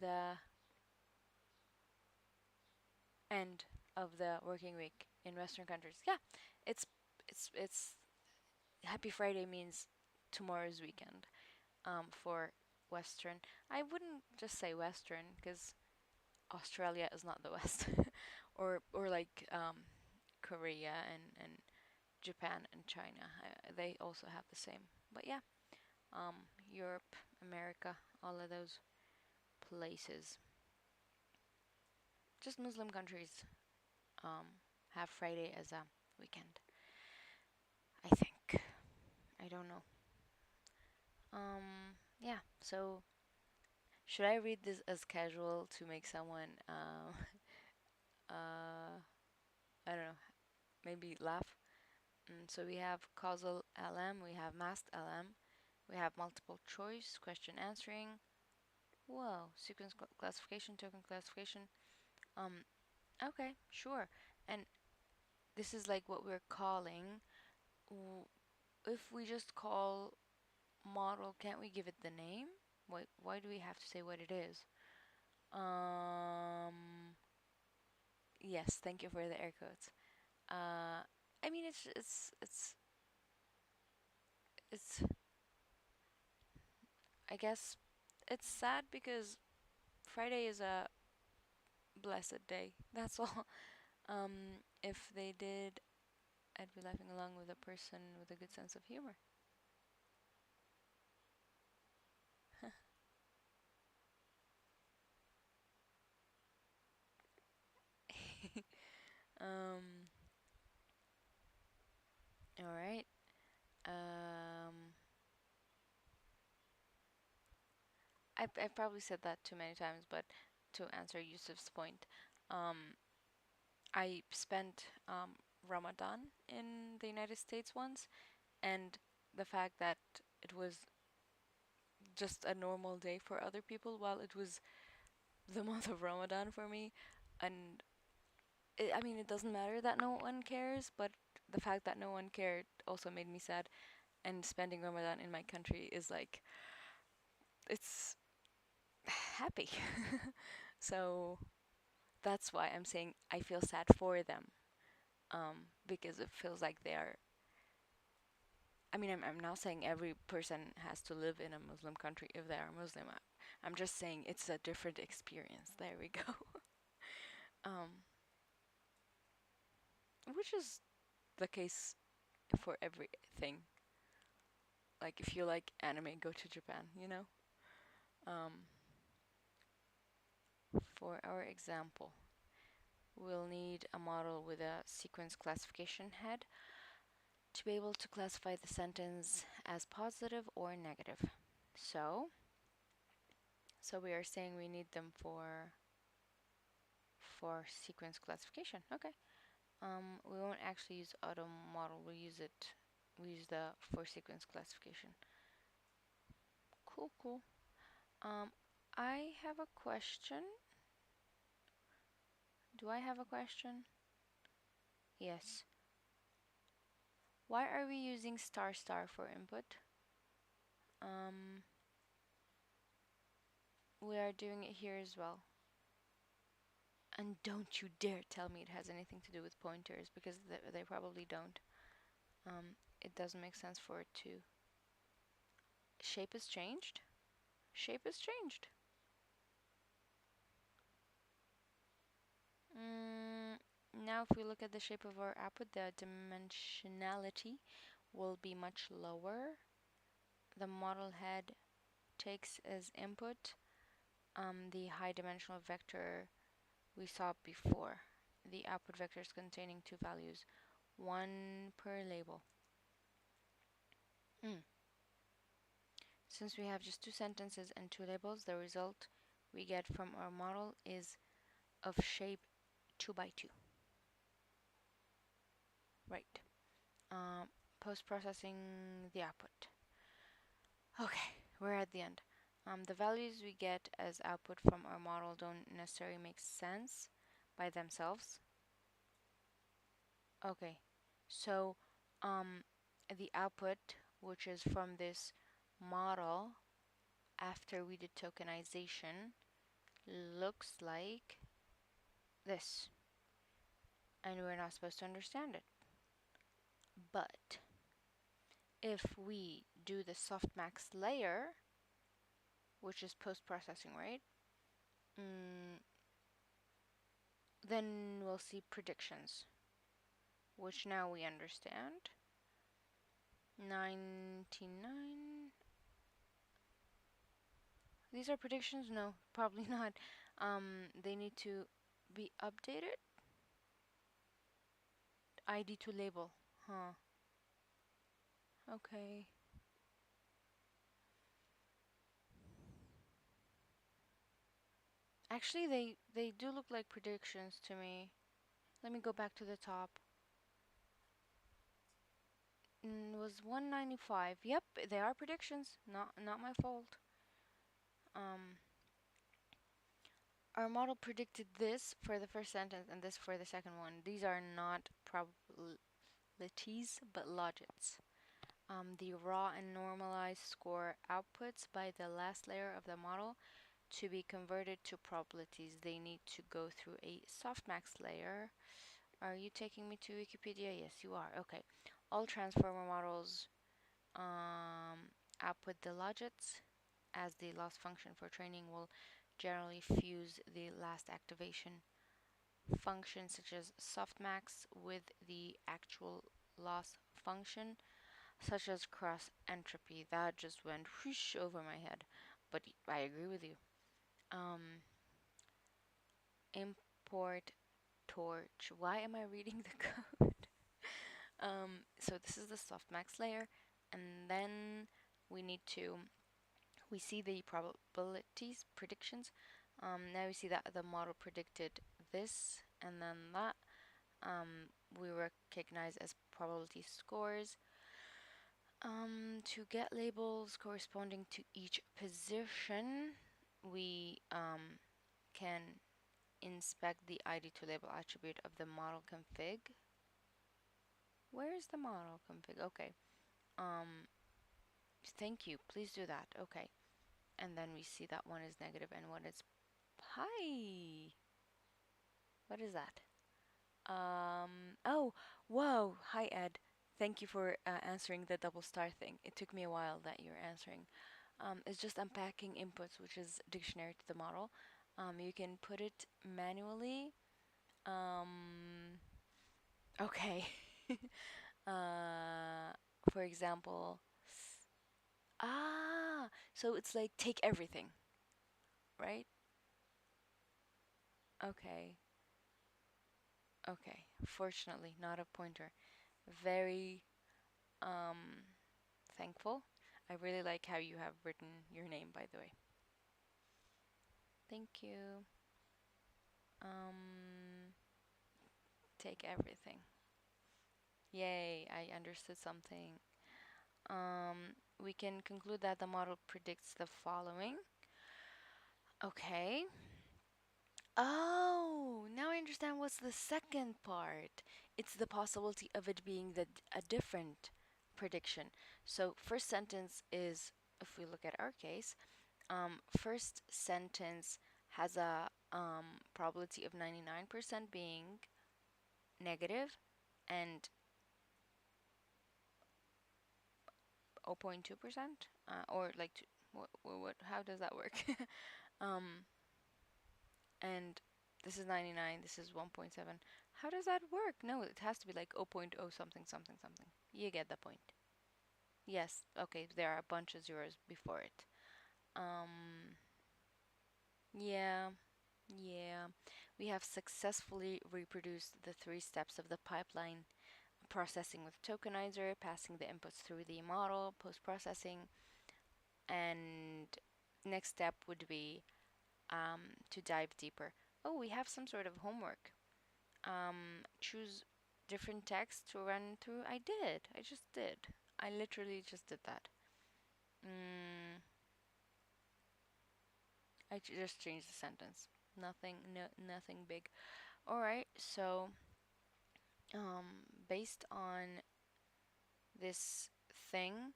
the end of the working week in Western countries. Yeah, it's Happy Friday means tomorrow's weekend. For Western, I wouldn't just say Western because Australia is not the West, or like Korea and Japan and China. They also have the same. But yeah, Europe, America, all of those places. Just Muslim countries have Friday as a weekend. I think. I don't know. Yeah. So should I read this as casual to make someone uh I don't know, maybe laugh? So we have causal LM, we have masked LM, we have multiple choice, question answering. Whoa, sequence classification, token classification. Um, okay, sure. And this is like what we're calling. If we just call model, can't we give it the name? Why do we have to say what it is? Um, yes, thank you for the air quotes. I mean it's I guess it's sad because Friday is a blessed day. That's all. If they did, I'd be laughing along with a person with a good sense of humor. um, all right. I've probably said that too many times, but to answer Yusuf's point, um, I spent Ramadan in the United States once, and the fact that it was just a normal day for other people while it was the month of Ramadan for me. And I mean, it doesn't matter that no one cares, but the fact that no one cared also made me sad. And spending Ramadan in my country is like, it's happy. So that's why I'm saying I feel sad for them, because it feels like they are. I mean, I'm not saying every person has to live in a Muslim country if they are Muslim. I'm just saying it's a different experience. There we go. um, which is the case for everything. Like if you like anime, go to Japan. Um, for our example, we'll need a model with a sequence classification head to be able to classify the sentence as positive or negative. So we are saying we need them for sequence classification. Okay. We won't actually use auto model. We use the for sequence classification. Cool, cool. I have a question. Do I have a question? Yes. Why are we using star star for input? We are doing it here as well. And don't you dare tell me it has anything to do with pointers, because they probably don't. It doesn't make sense for it to. Shape is changed? Shape is changed. Now if we look at the shape of our output, the dimensionality will be much lower. The model head takes as input the high dimensional vector we saw before. The output vectors containing two values, one per label. Since we have just two sentences and two labels, the result we get from our model is of shape 2 by 2. Right. Post-processing the output. Okay, we're at the end. The values we get as output from our model don't necessarily make sense by themselves. Okay, so the output, which is from this model after we did tokenization, looks like this, and we're not supposed to understand it. But if we do the softmax layer, which is post-processing, right? Then we'll see predictions, which now we understand. 99. These are predictions? No, probably not. They need to be updated. ID to label. Huh. Okay. Actually, they do look like predictions to me. Let me go back to the top. Was 195. Yep, they are predictions. Not my fault. Our model predicted this for the first sentence and this for the second one. These are not probabilities, but logits. The raw and normalized score outputs by the last layer of the model to be converted to probabilities. They need to go through a softmax layer. Are you taking me to Wikipedia? Yes, you are. Okay. All transformer models output the logits, as the loss function for training will generally fuse the last activation function, such as softmax, with the actual loss function, such as cross entropy. That just went whoosh over my head, but I agree with you. Import torch. Why am I reading the code? So this is the softmax layer, and then we see the probabilities predictions. Now we see that the model predicted this and then that. We recognize as probability scores. To get labels corresponding to each position, we can inspect the ID to label attribute of the model config. Where is the model config? Okay. Thank you. Please do that. Okay. And then we see that one is negative and one is hi. What is that? Oh, whoa. Hi, Ed. Thank you for answering the double star thing. It took me a while that you're answering. It's just unpacking inputs, which is dictionary to the model. You can put it manually. Okay. For example, so it's like take everything, right? Okay. Okay. Fortunately, not a pointer. Very thankful. I really like how you have written your name, by the way. Thank you. Take everything. Yay, I understood something. We can conclude that the model predicts the following. Okay. Oh, now I understand what's the second part. It's the possibility of it being a different prediction. So first sentence is, if we look at our case, first sentence has a probability of 99% being negative and 0.2%, or like how does that work? And this is 99, this is 1.7. How does that work? No, it has to be like 0.0 something something something. You get the point. Yes, okay, there are a bunch of zeros before it. Yeah, yeah. We have successfully reproduced the 3 steps of the pipeline: processing with tokenizer, passing the inputs through the model, post-processing, and next step would be to dive deeper. Oh, we have some sort of homework. Choose different text to run through? I did. I just did. I literally just did that. I just changed the sentence. Nothing, no, nothing big. All right. So, based on this thing,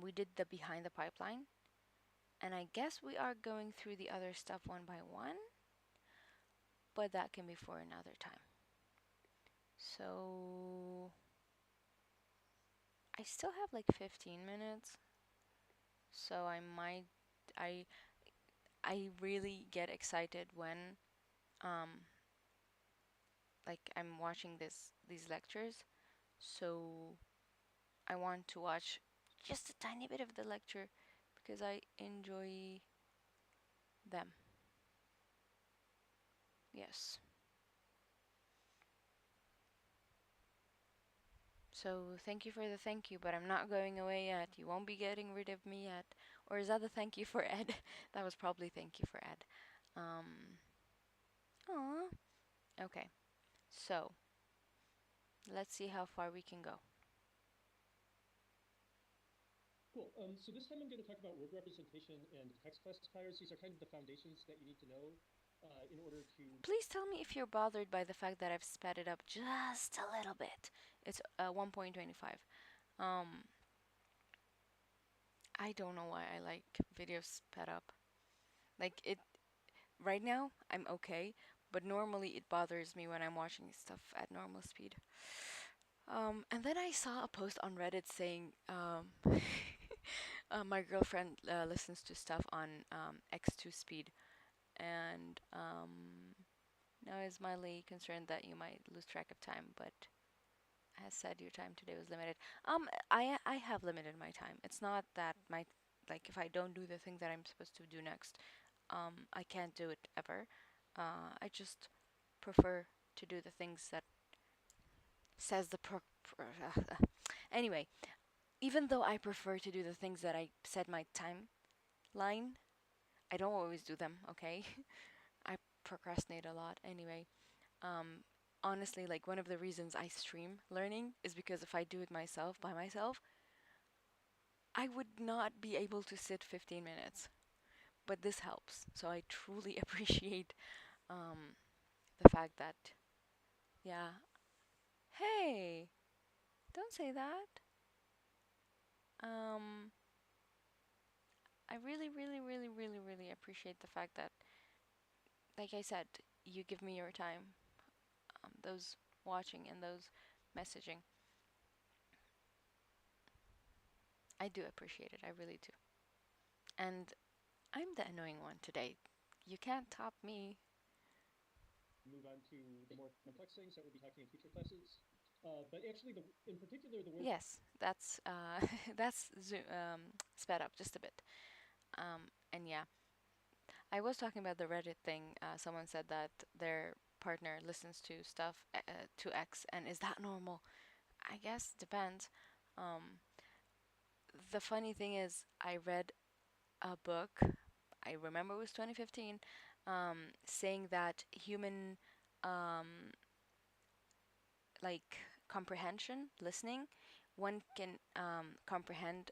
we did the behind the pipeline, and I guess we are going through the other stuff one by one, but that can be for another time. So I still have like 15 minutes, so I I really get excited when like I'm watching these lectures, so I want to watch just a tiny bit of the lecture because I enjoy them. Yes. So thank you for the thank you, but I'm not going away yet. You won't be getting rid of me yet. Or is that the thank you for Ed? That was probably thank you for Ed. Aw. Okay. So let's see how far we can go. Cool. So this time I'm going to talk about word representation and text classifiers. These are kind of the foundations that you need to know in order to... Please tell me if you're bothered by the fact that I've sped it up just a little bit. It's 1.25. I don't know why I like videos sped up. Like it right now, I'm okay, but normally it bothers me when I'm watching stuff at normal speed. And then I saw a post on Reddit saying, my girlfriend listens to stuff on X2 speed, and now is mildly concerned that you might lose track of time, but has said your time today was limited. I have limited my time. It's not that my like if I don't do the thing that I'm supposed to do next, I can't do it ever. I just prefer to do the things that says the anyway. Even though I prefer to do the things that I set my timeline, I don't always do them. Okay, I procrastinate a lot. Anyway, honestly, like one of the reasons I stream learning is because if I do it myself by myself, I would not be able to sit 15 minutes. But this helps, so I truly appreciate the fact that, yeah. Hey, don't say that. Um, I really, really, really, really, really appreciate the fact that, like I said, you give me your time. Those watching and those messaging. I do appreciate it. I really do. And I'm the annoying one today. You can't top me. Move on to the more complex things that we'll be talking in future classes. But actually, in particular, the word... Yes, that's that's sped up just a bit. And yeah, I was talking about the Reddit thing. Someone said that their partner listens to stuff to X, and is that normal? I guess depends. Um, the funny thing is, I read a book. I remember it was 2015, saying that human like comprehension, listening, one can comprehend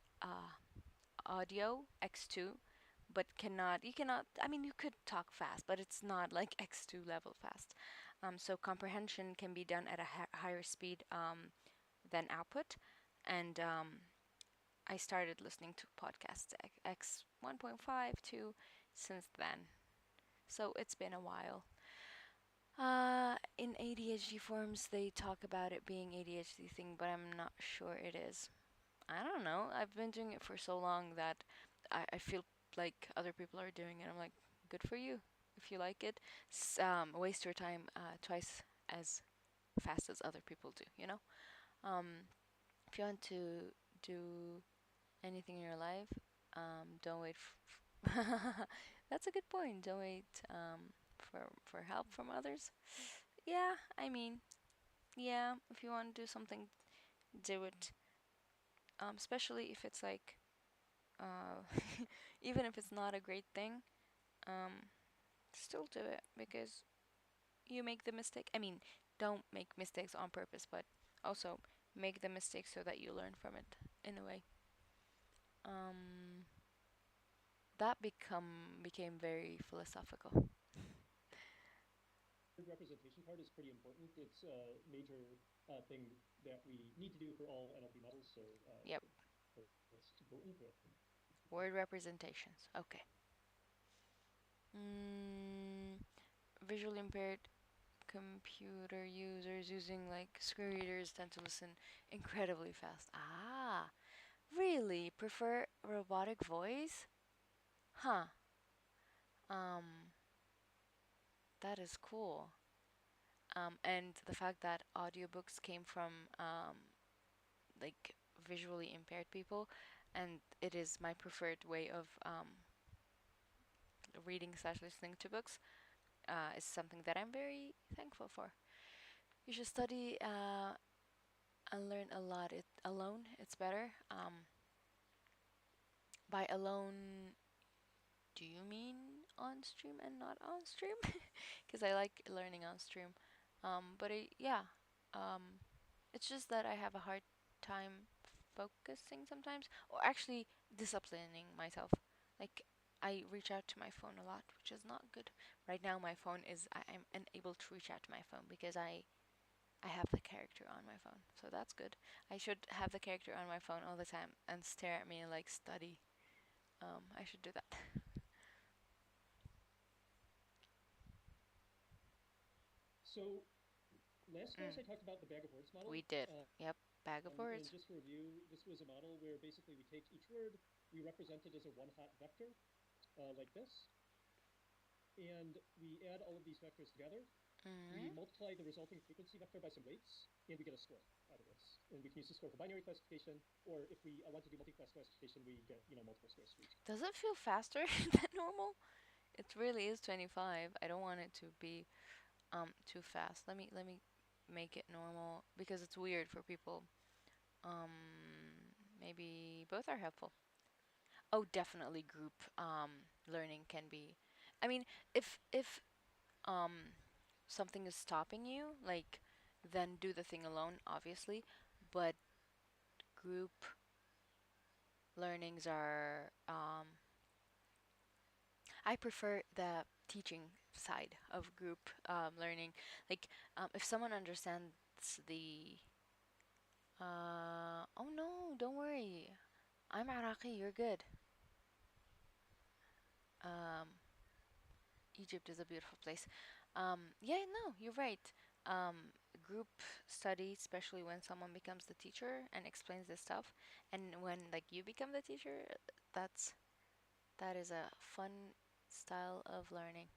audio X2, but cannot. You cannot. I mean, you could talk fast, but it's not like X2 level fast. So comprehension can be done at a higher speed than output, and I started listening to podcasts X 1.5 to since then. So it's been a while. In ADHD forums, they talk about it being ADHD thing, but I'm not sure it is. I don't know. I've been doing it for so long that I feel like other people are doing it. I'm like, good for you. If you like it, waste your time twice as fast as other people do, you know? If you want to do anything in your life, don't wait. That's a good point. Don't wait for help from others. Yeah, I mean, yeah. If you want to do something, do it. Especially if it's like, even if it's not a great thing, um, still do it because you make the mistake. I mean, don't make mistakes on purpose, but also make the mistakes so that you learn from it in a way. That became very philosophical. The representation part is pretty important. It's a major thing that we need to do for all NLP models. So Yep. let's go into it. Word representations. Okay. Visually impaired computer users using like screen readers tend to listen incredibly fast. Ah, really? Prefer robotic voice? Huh. That is cool. And the fact that audiobooks came from like visually impaired people, and it is my preferred way of reading/listening to books, is something that I'm very thankful for. You should study and learn a lot. Alone, it's better. By alone, do you mean on stream and not on stream? Because I like learning on stream. Yeah, it's just that I have a hard time focusing sometimes, or actually disciplining myself. Like I reach out to my phone a lot, which is not good. Right now, my phone is I'm unable to reach out to my phone because I have the character on my phone, so that's good. I should have the character on my phone all the time and stare at me and like study. I should do that. So last class I talked about the bag of words model. We did. Yep, bag of And words. just for review, this was a model where basically we take each word, we represent it as a one-hot vector, like this, and we add all of these vectors together. We multiply the resulting frequency vector by some weights, and we get a score out of this. And we can use the score for binary classification, or if we want to do multi-class classification, we get multiple scores for each. Does it feel faster than normal? It really is 25. I don't want it to be too fast. Let me make it normal because it's weird for people. Maybe both are helpful. Oh, definitely group learning can be. I mean, if something is stopping you, like then do the thing alone, obviously, but group learnings are I prefer the teaching side of group learning. Like, if someone understands the, oh no, don't worry, I'm Iraqi, you're good. Um, Egypt is a beautiful place. Yeah, no, you're right. Group study, especially when someone becomes the teacher and explains this stuff, and when like you become the teacher, that is a fun style of learning.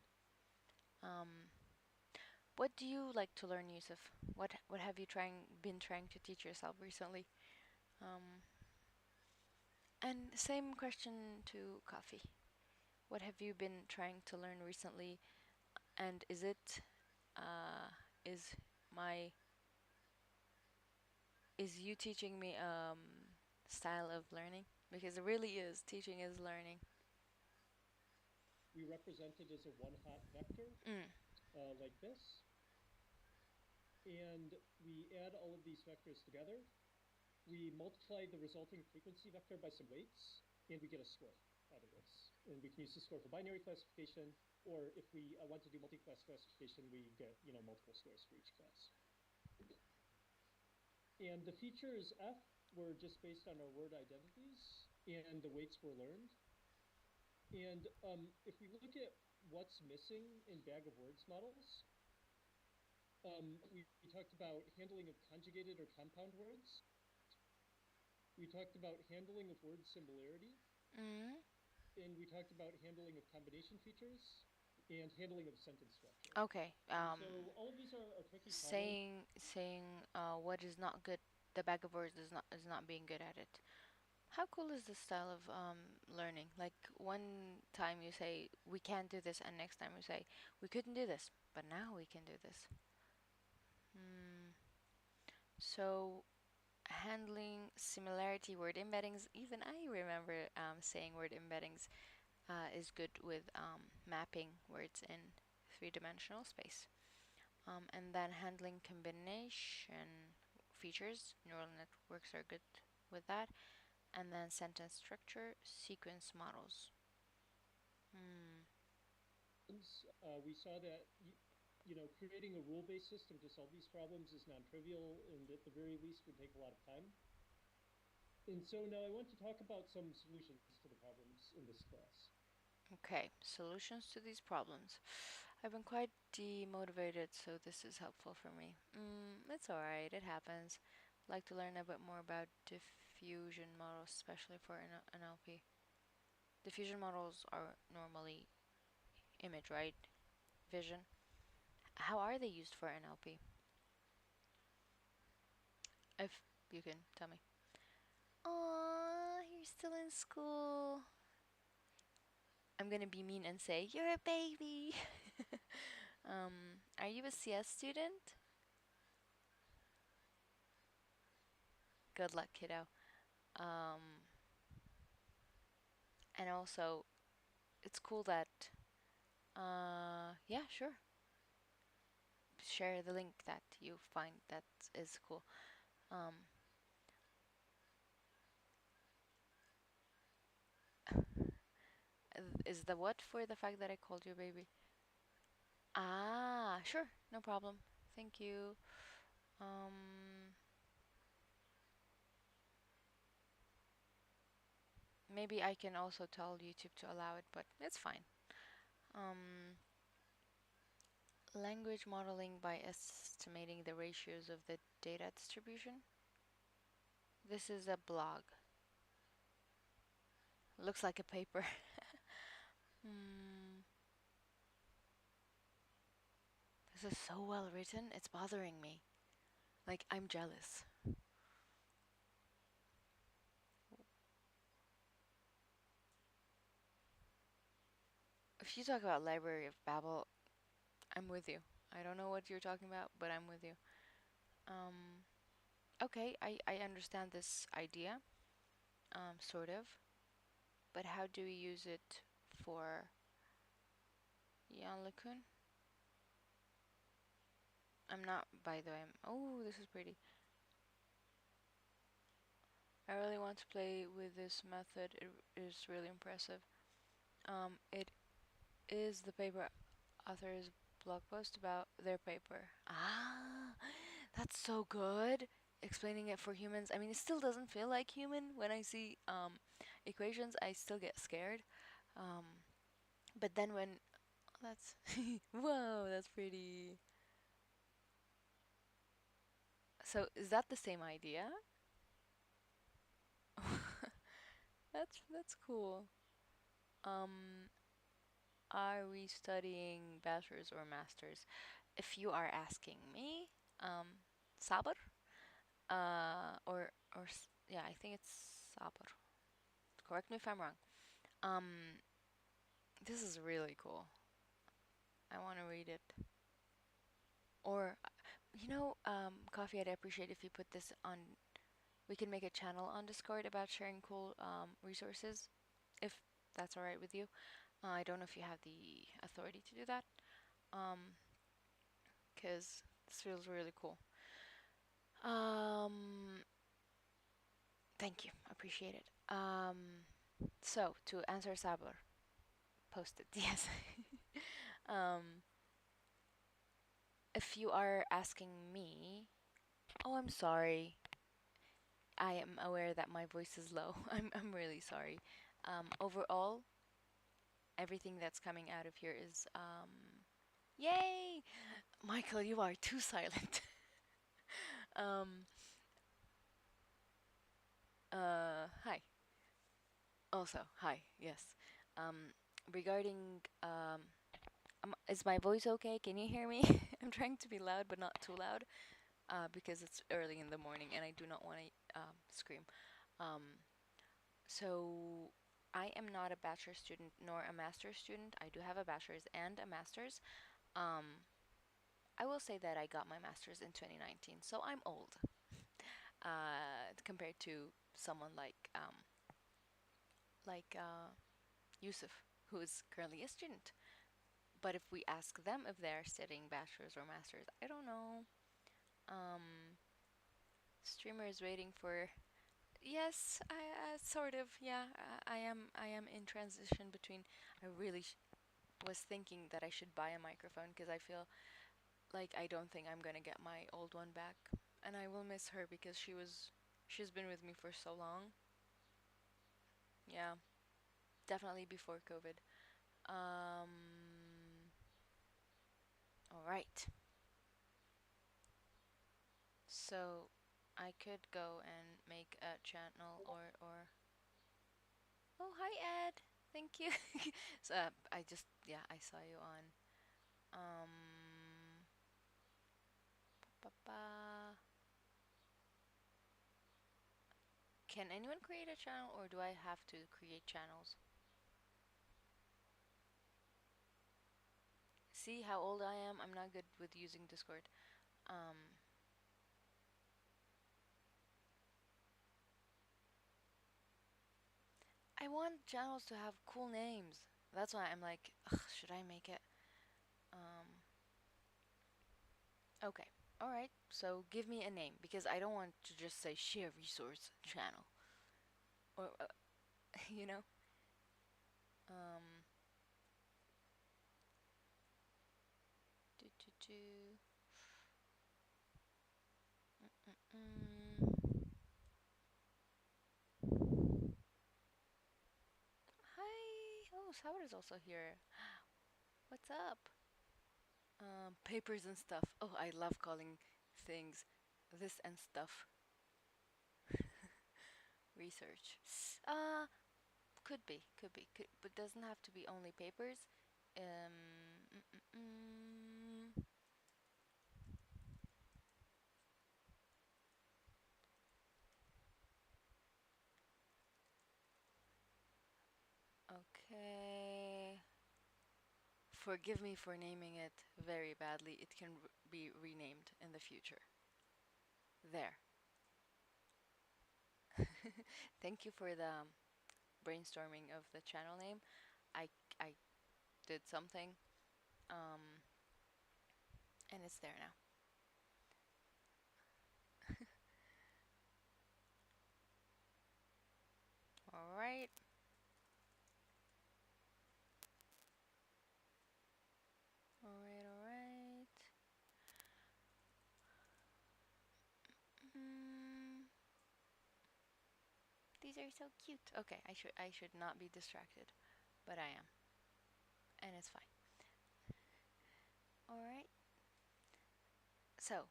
What do you like to learn, Yusuf? What have you been trying to teach yourself recently? And same question to Coffee. What have you been trying to learn recently? And is my is you teaching me style of learning? Because it really is. Teaching is learning. We represent it as a one-hot vector, like this, and we add all of these vectors together. We multiply the resulting frequency vector by some weights, and we get a score out of this. And we can use the score for binary classification, or if we want to do multi-class classification, we get multiple scores for each class. And the features F were just based on our word identities, and the weights were learned. And if we look at what's missing in bag of words models, we talked about handling of conjugated or compound words. We talked about handling of word similarity. And we talked about handling of combination features and handling of sentence structure. Okay. So all of these are tricky saying what is not good. The bag of words is not being good at it. How cool is this style of learning? Like one time you say we can't do this, and next time you say we couldn't do this, but now we can do this. So handling similarity word embeddings. Even I remember saying word embeddings is good with mapping words in three-dimensional space. And then handling combination features. Neural networks are good with that. And then sentence structure, sequence models. We saw that creating a rule-based system to solve these problems is non-trivial, and at the very least would take a lot of time. And so now I want to talk about some solutions to the problems in this class. Okay, solutions to these problems. I've been quite demotivated, so this is helpful for me. It's alright, it happens. I'd like to learn a bit more about diffusion models, especially for NLP. Diffusion models are normally image, right? Vision. How are they used for NLP? If you can tell me. Aww, you're still in school. I'm gonna be mean and say, you're a baby. Are you a CS student? Good luck, kiddo. And also, it's cool that, yeah, sure. Share the link that you find that is cool. Is the what for the fact that I called you a baby? Ah, sure, no problem. Thank you. Maybe I can also tell YouTube to allow it, but it's fine. Language modeling by estimating the ratios of the data distribution. This is a blog. Looks like a paper. This is so well written, it's bothering me. Like, I'm jealous. If you talk about Library of Babel, I'm with you. I don't know what you're talking about, but I'm with you. Okay, I understand this idea, sort of. But how do we use it for Jan LeCun? I'm not, by the way. Oh, this is pretty. I really want to play with this method. It is really impressive. It is the paper author's blog post about their paper. Ah, that's so good. Explaining it for humans. I mean, it still doesn't feel like human when I see equations. I still get scared. But then when that's whoa, that's pretty. So is that the same idea? That's cool. Are we studying bachelor's or master's? If you are asking me, sabr, yeah, I think it's sabr. Correct me if I'm wrong. Um, this is really cool. I want to read it. Or, Coffee, I'd appreciate if you put this on. We can make a channel on Discord about sharing cool resources, if that's alright with you. I don't know if you have the authority to do that, because this feels really cool. Thank you, appreciate it. So to answer Sabler, post it, yes. If you are asking me, oh, I'm sorry. I am aware that my voice is low. I'm really sorry. Overall, everything that's coming out of here is yay! Michael, you are too silent. Hi. Also, hi. Yes. Regarding is my voice okay? Can you hear me? I'm trying to be loud, but not too loud, because it's early in the morning and I do not want to scream. So I am not a bachelor's student nor a master's student. I do have a bachelor's and a master's. I will say that I got my master's in 2019, so I'm old compared to someone like Yusuf, who is currently a student. But if we ask them if they're studying bachelor's or master's, I don't know. Streamer is waiting for. Yes, I sort of. Yeah, I am. I am in transition between. I really was thinking that I should buy a microphone because I feel like I don't think I'm gonna get my old one back, and I will miss her because she's been with me for so long. Yeah, definitely before COVID. All right. So I could go and make a channel or. Oh, hi Ed. Thank you. So I just yeah I saw you on ba -ba. Can anyone create a channel or do I have to create channels? See how old I am? I'm not good with using Discord. Um, I want channels to have cool names. That's why I'm like, ugh, should I make it? Okay. All right. So give me a name because I don't want to just say share resource channel or you know. Um, do do do. Mm. Hi. Oh, Sauer is also here. What's up? Papers and stuff. Oh, I love calling things this and stuff. Research. Uh, could be, but doesn't have to be only papers. Um, mm, mm, mm. Okay. Forgive me for naming it very badly. It can be renamed in the future. There. Thank you for the brainstorming of the channel name. I did something, um, and it's there now. All right. All right. All right. Mm, these are so cute. Okay, I should not be distracted, but I am, and it's fine. All right. So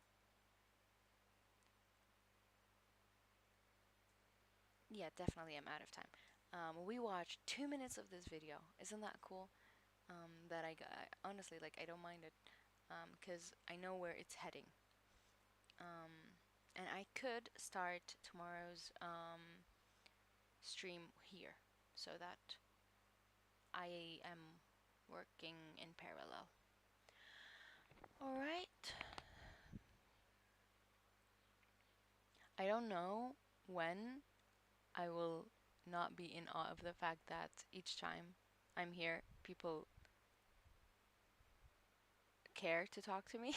yeah, definitely I'm out of time. We watched 2 minutes of this video. Isn't that cool? That I got honestly like I don't mind it, because I know where it's heading. And I could start tomorrow's stream here, so that I am working in parallel. All right. I don't know when I will not be in awe of the fact that each time I'm here, people care to talk to me.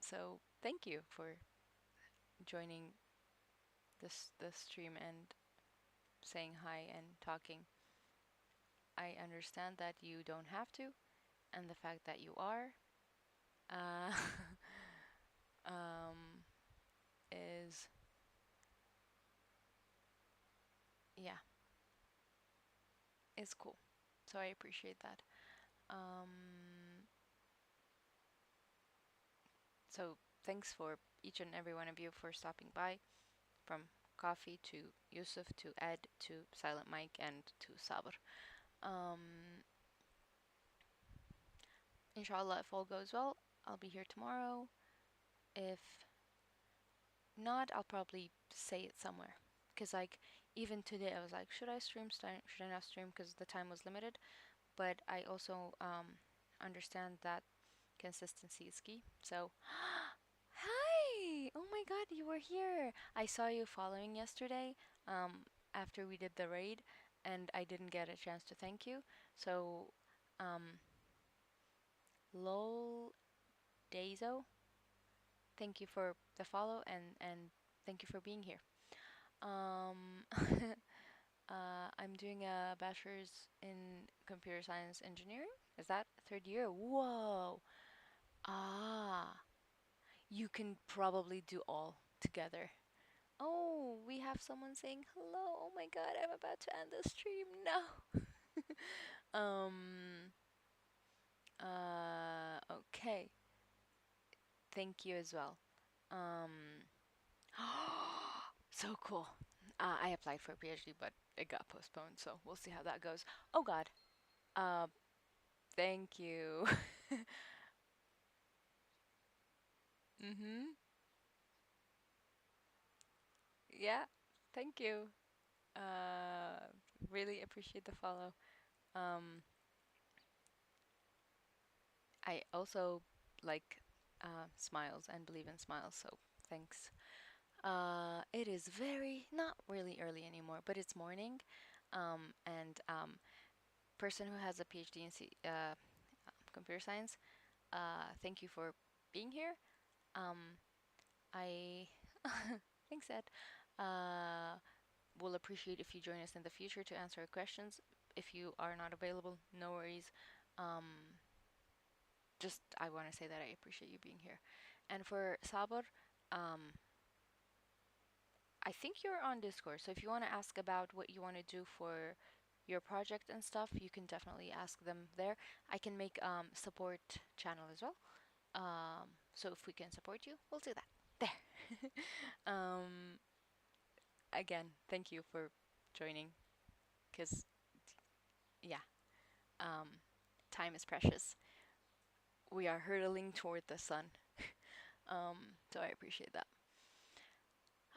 So thank you for joining this stream and saying hi and talking. I understand that you don't have to, and the fact that you are uh, um, is yeah, is cool. So I appreciate that. Um, so thanks for each and every one of you for stopping by, from Coffee to Yusuf to Ed to Silent Mike and to Sabr. Um, Inshallah, if all goes well, I'll be here tomorrow. If not, I'll probably say it somewhere. Because, like, even today, I was like, should I stream? Should I not stream? Because the time was limited. But I also understand that consistency is key. So, hi! Oh my god, you were here! I saw you following yesterday after we did the raid, and I didn't get a chance to thank you. So, Lol Dazo, thank you for the follow and thank you for being here. I'm doing a bachelor's in computer science engineering. Is that third year? Whoa. Ah, you can probably do all together. Oh, we have someone saying hello. Oh my god, I'm about to end the stream. No. um okay. Thank you as well. Um so cool. I applied for a PhD, but it got postponed, so we'll see how that goes. Oh god. Uh thank you. Mhm. Yeah. Thank you. Uh really appreciate the follow. Um I also like smiles and believe in smiles, so thanks. It is very not really early anymore, but it's morning. And person who has a PhD in computer science, thank you for being here. I thanks Ed. Will appreciate if you join us in the future to answer questions. If you are not available, no worries. Just I want to say that I appreciate you being here. And for Sabor, um, I think you're on Discord, so if you want to ask about what you want to do for your project and stuff, you can definitely ask them there. I can make support channel as well. So if we can support you, we'll do that. There. um, again, thank you for joining, because yeah, um, time is precious. We are hurtling toward the sun. So I appreciate that.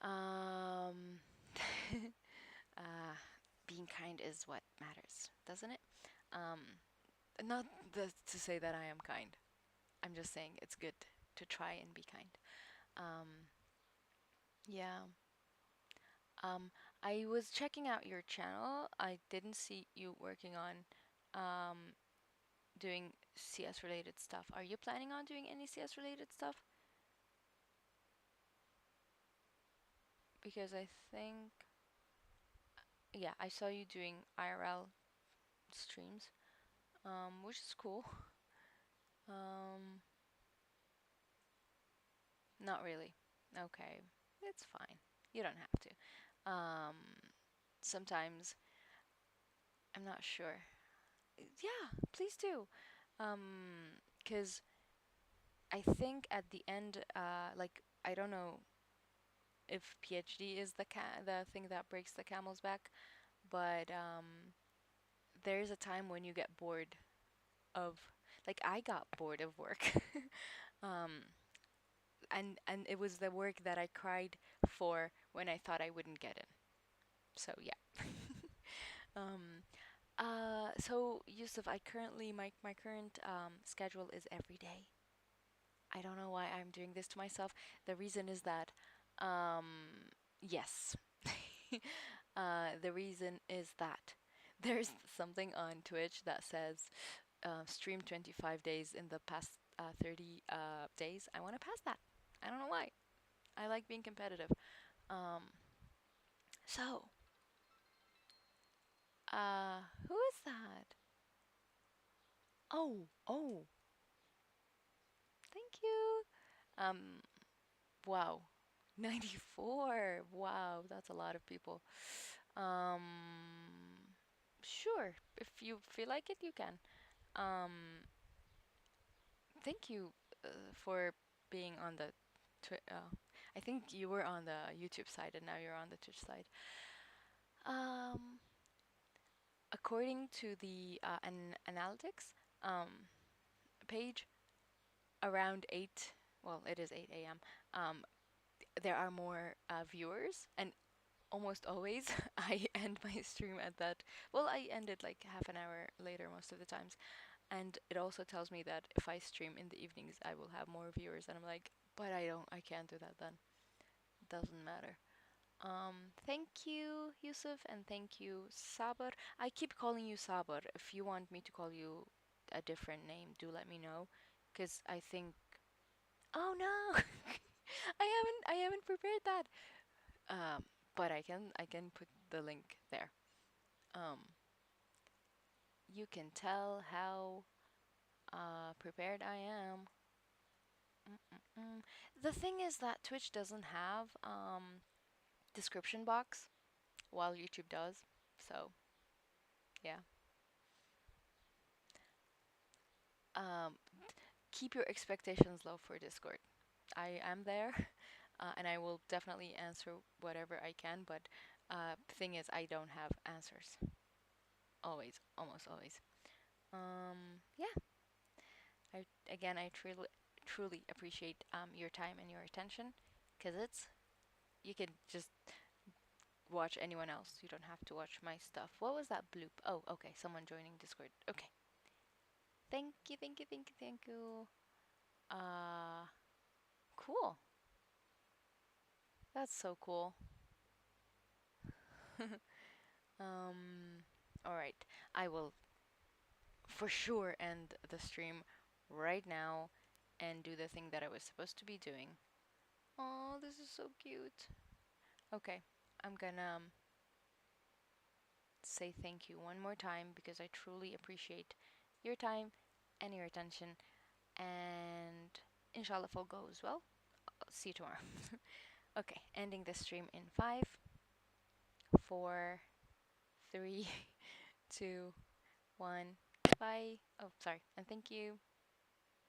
Um, uh, being kind is what matters, doesn't it? Um, not to say that I am kind. I'm just saying it's good to try and be kind. Um, yeah. Um, I was checking out your channel. I didn't see you working on um, doing CS related stuff. Are you planning on doing any CS related stuff? Because I think, yeah, I saw you doing IRL streams, which is cool. Um, Not really. Okay, it's fine. You don't have to. Sometimes I'm not sure. Yeah, please do. 'Cause I think at the end, like I don't know if PhD is the thing that breaks the camel's back, but there is a time when you get bored of, like I got bored of work. um, and it was the work that I cried for when I thought I wouldn't get in. So yeah. um, so Yusuf, I currently my current schedule is every day. I don't know why I'm doing this to myself. The reason is that, yes, the reason is that there's something on Twitch that says stream 25 days in the past 30 days. I want to pass that. I don't know why. I like being competitive. Um, so, who is that? Oh, thank you. Um, wow, 94. Wow, that's a lot of people. Um, sure, if you feel like it, you can. Um, thank you for being on the I think you were on the YouTube side and now you're on the Twitch side. Um, according to the analytics page, around 8, well, it is 8 a.m. There are more viewers, and almost always I end my stream at that. Well, I end it like half an hour later most of the times. And it also tells me that if I stream in the evenings, I will have more viewers. And I'm like, but I can't do that then. Doesn't matter. Thank you, Yusuf, and thank you, Sabar. I keep calling you Sabar. If you want me to call you a different name, do let me know, because I think. Oh no, I haven't prepared that. But I can put the link there. Um, you can tell how prepared I am. Mm-mm-mm. The thing is that Twitch doesn't have description box, while YouTube does. So yeah. Um, keep your expectations low for Discord. I am there, and I will definitely answer whatever I can. But thing is, I don't have answers. Always, almost always. Yeah. I truly appreciate your time and your attention, cause you can just watch anyone else. You don't have to watch my stuff. What was that bloop? Oh, okay. Someone joining Discord. Okay. Thank you, thank you, thank you, thank you. Uh, cool. That's so cool. All right. I will for sure end the stream right now and do the thing that I was supposed to be doing. Oh, this is so cute. Okay, I'm gonna say thank you one more time because I truly appreciate your time and your attention. And inshallah, if all goes well, I'll see you tomorrow. Okay, ending the stream in 5, 4, 3, 2, 1. Bye. Oh, sorry. And thank you.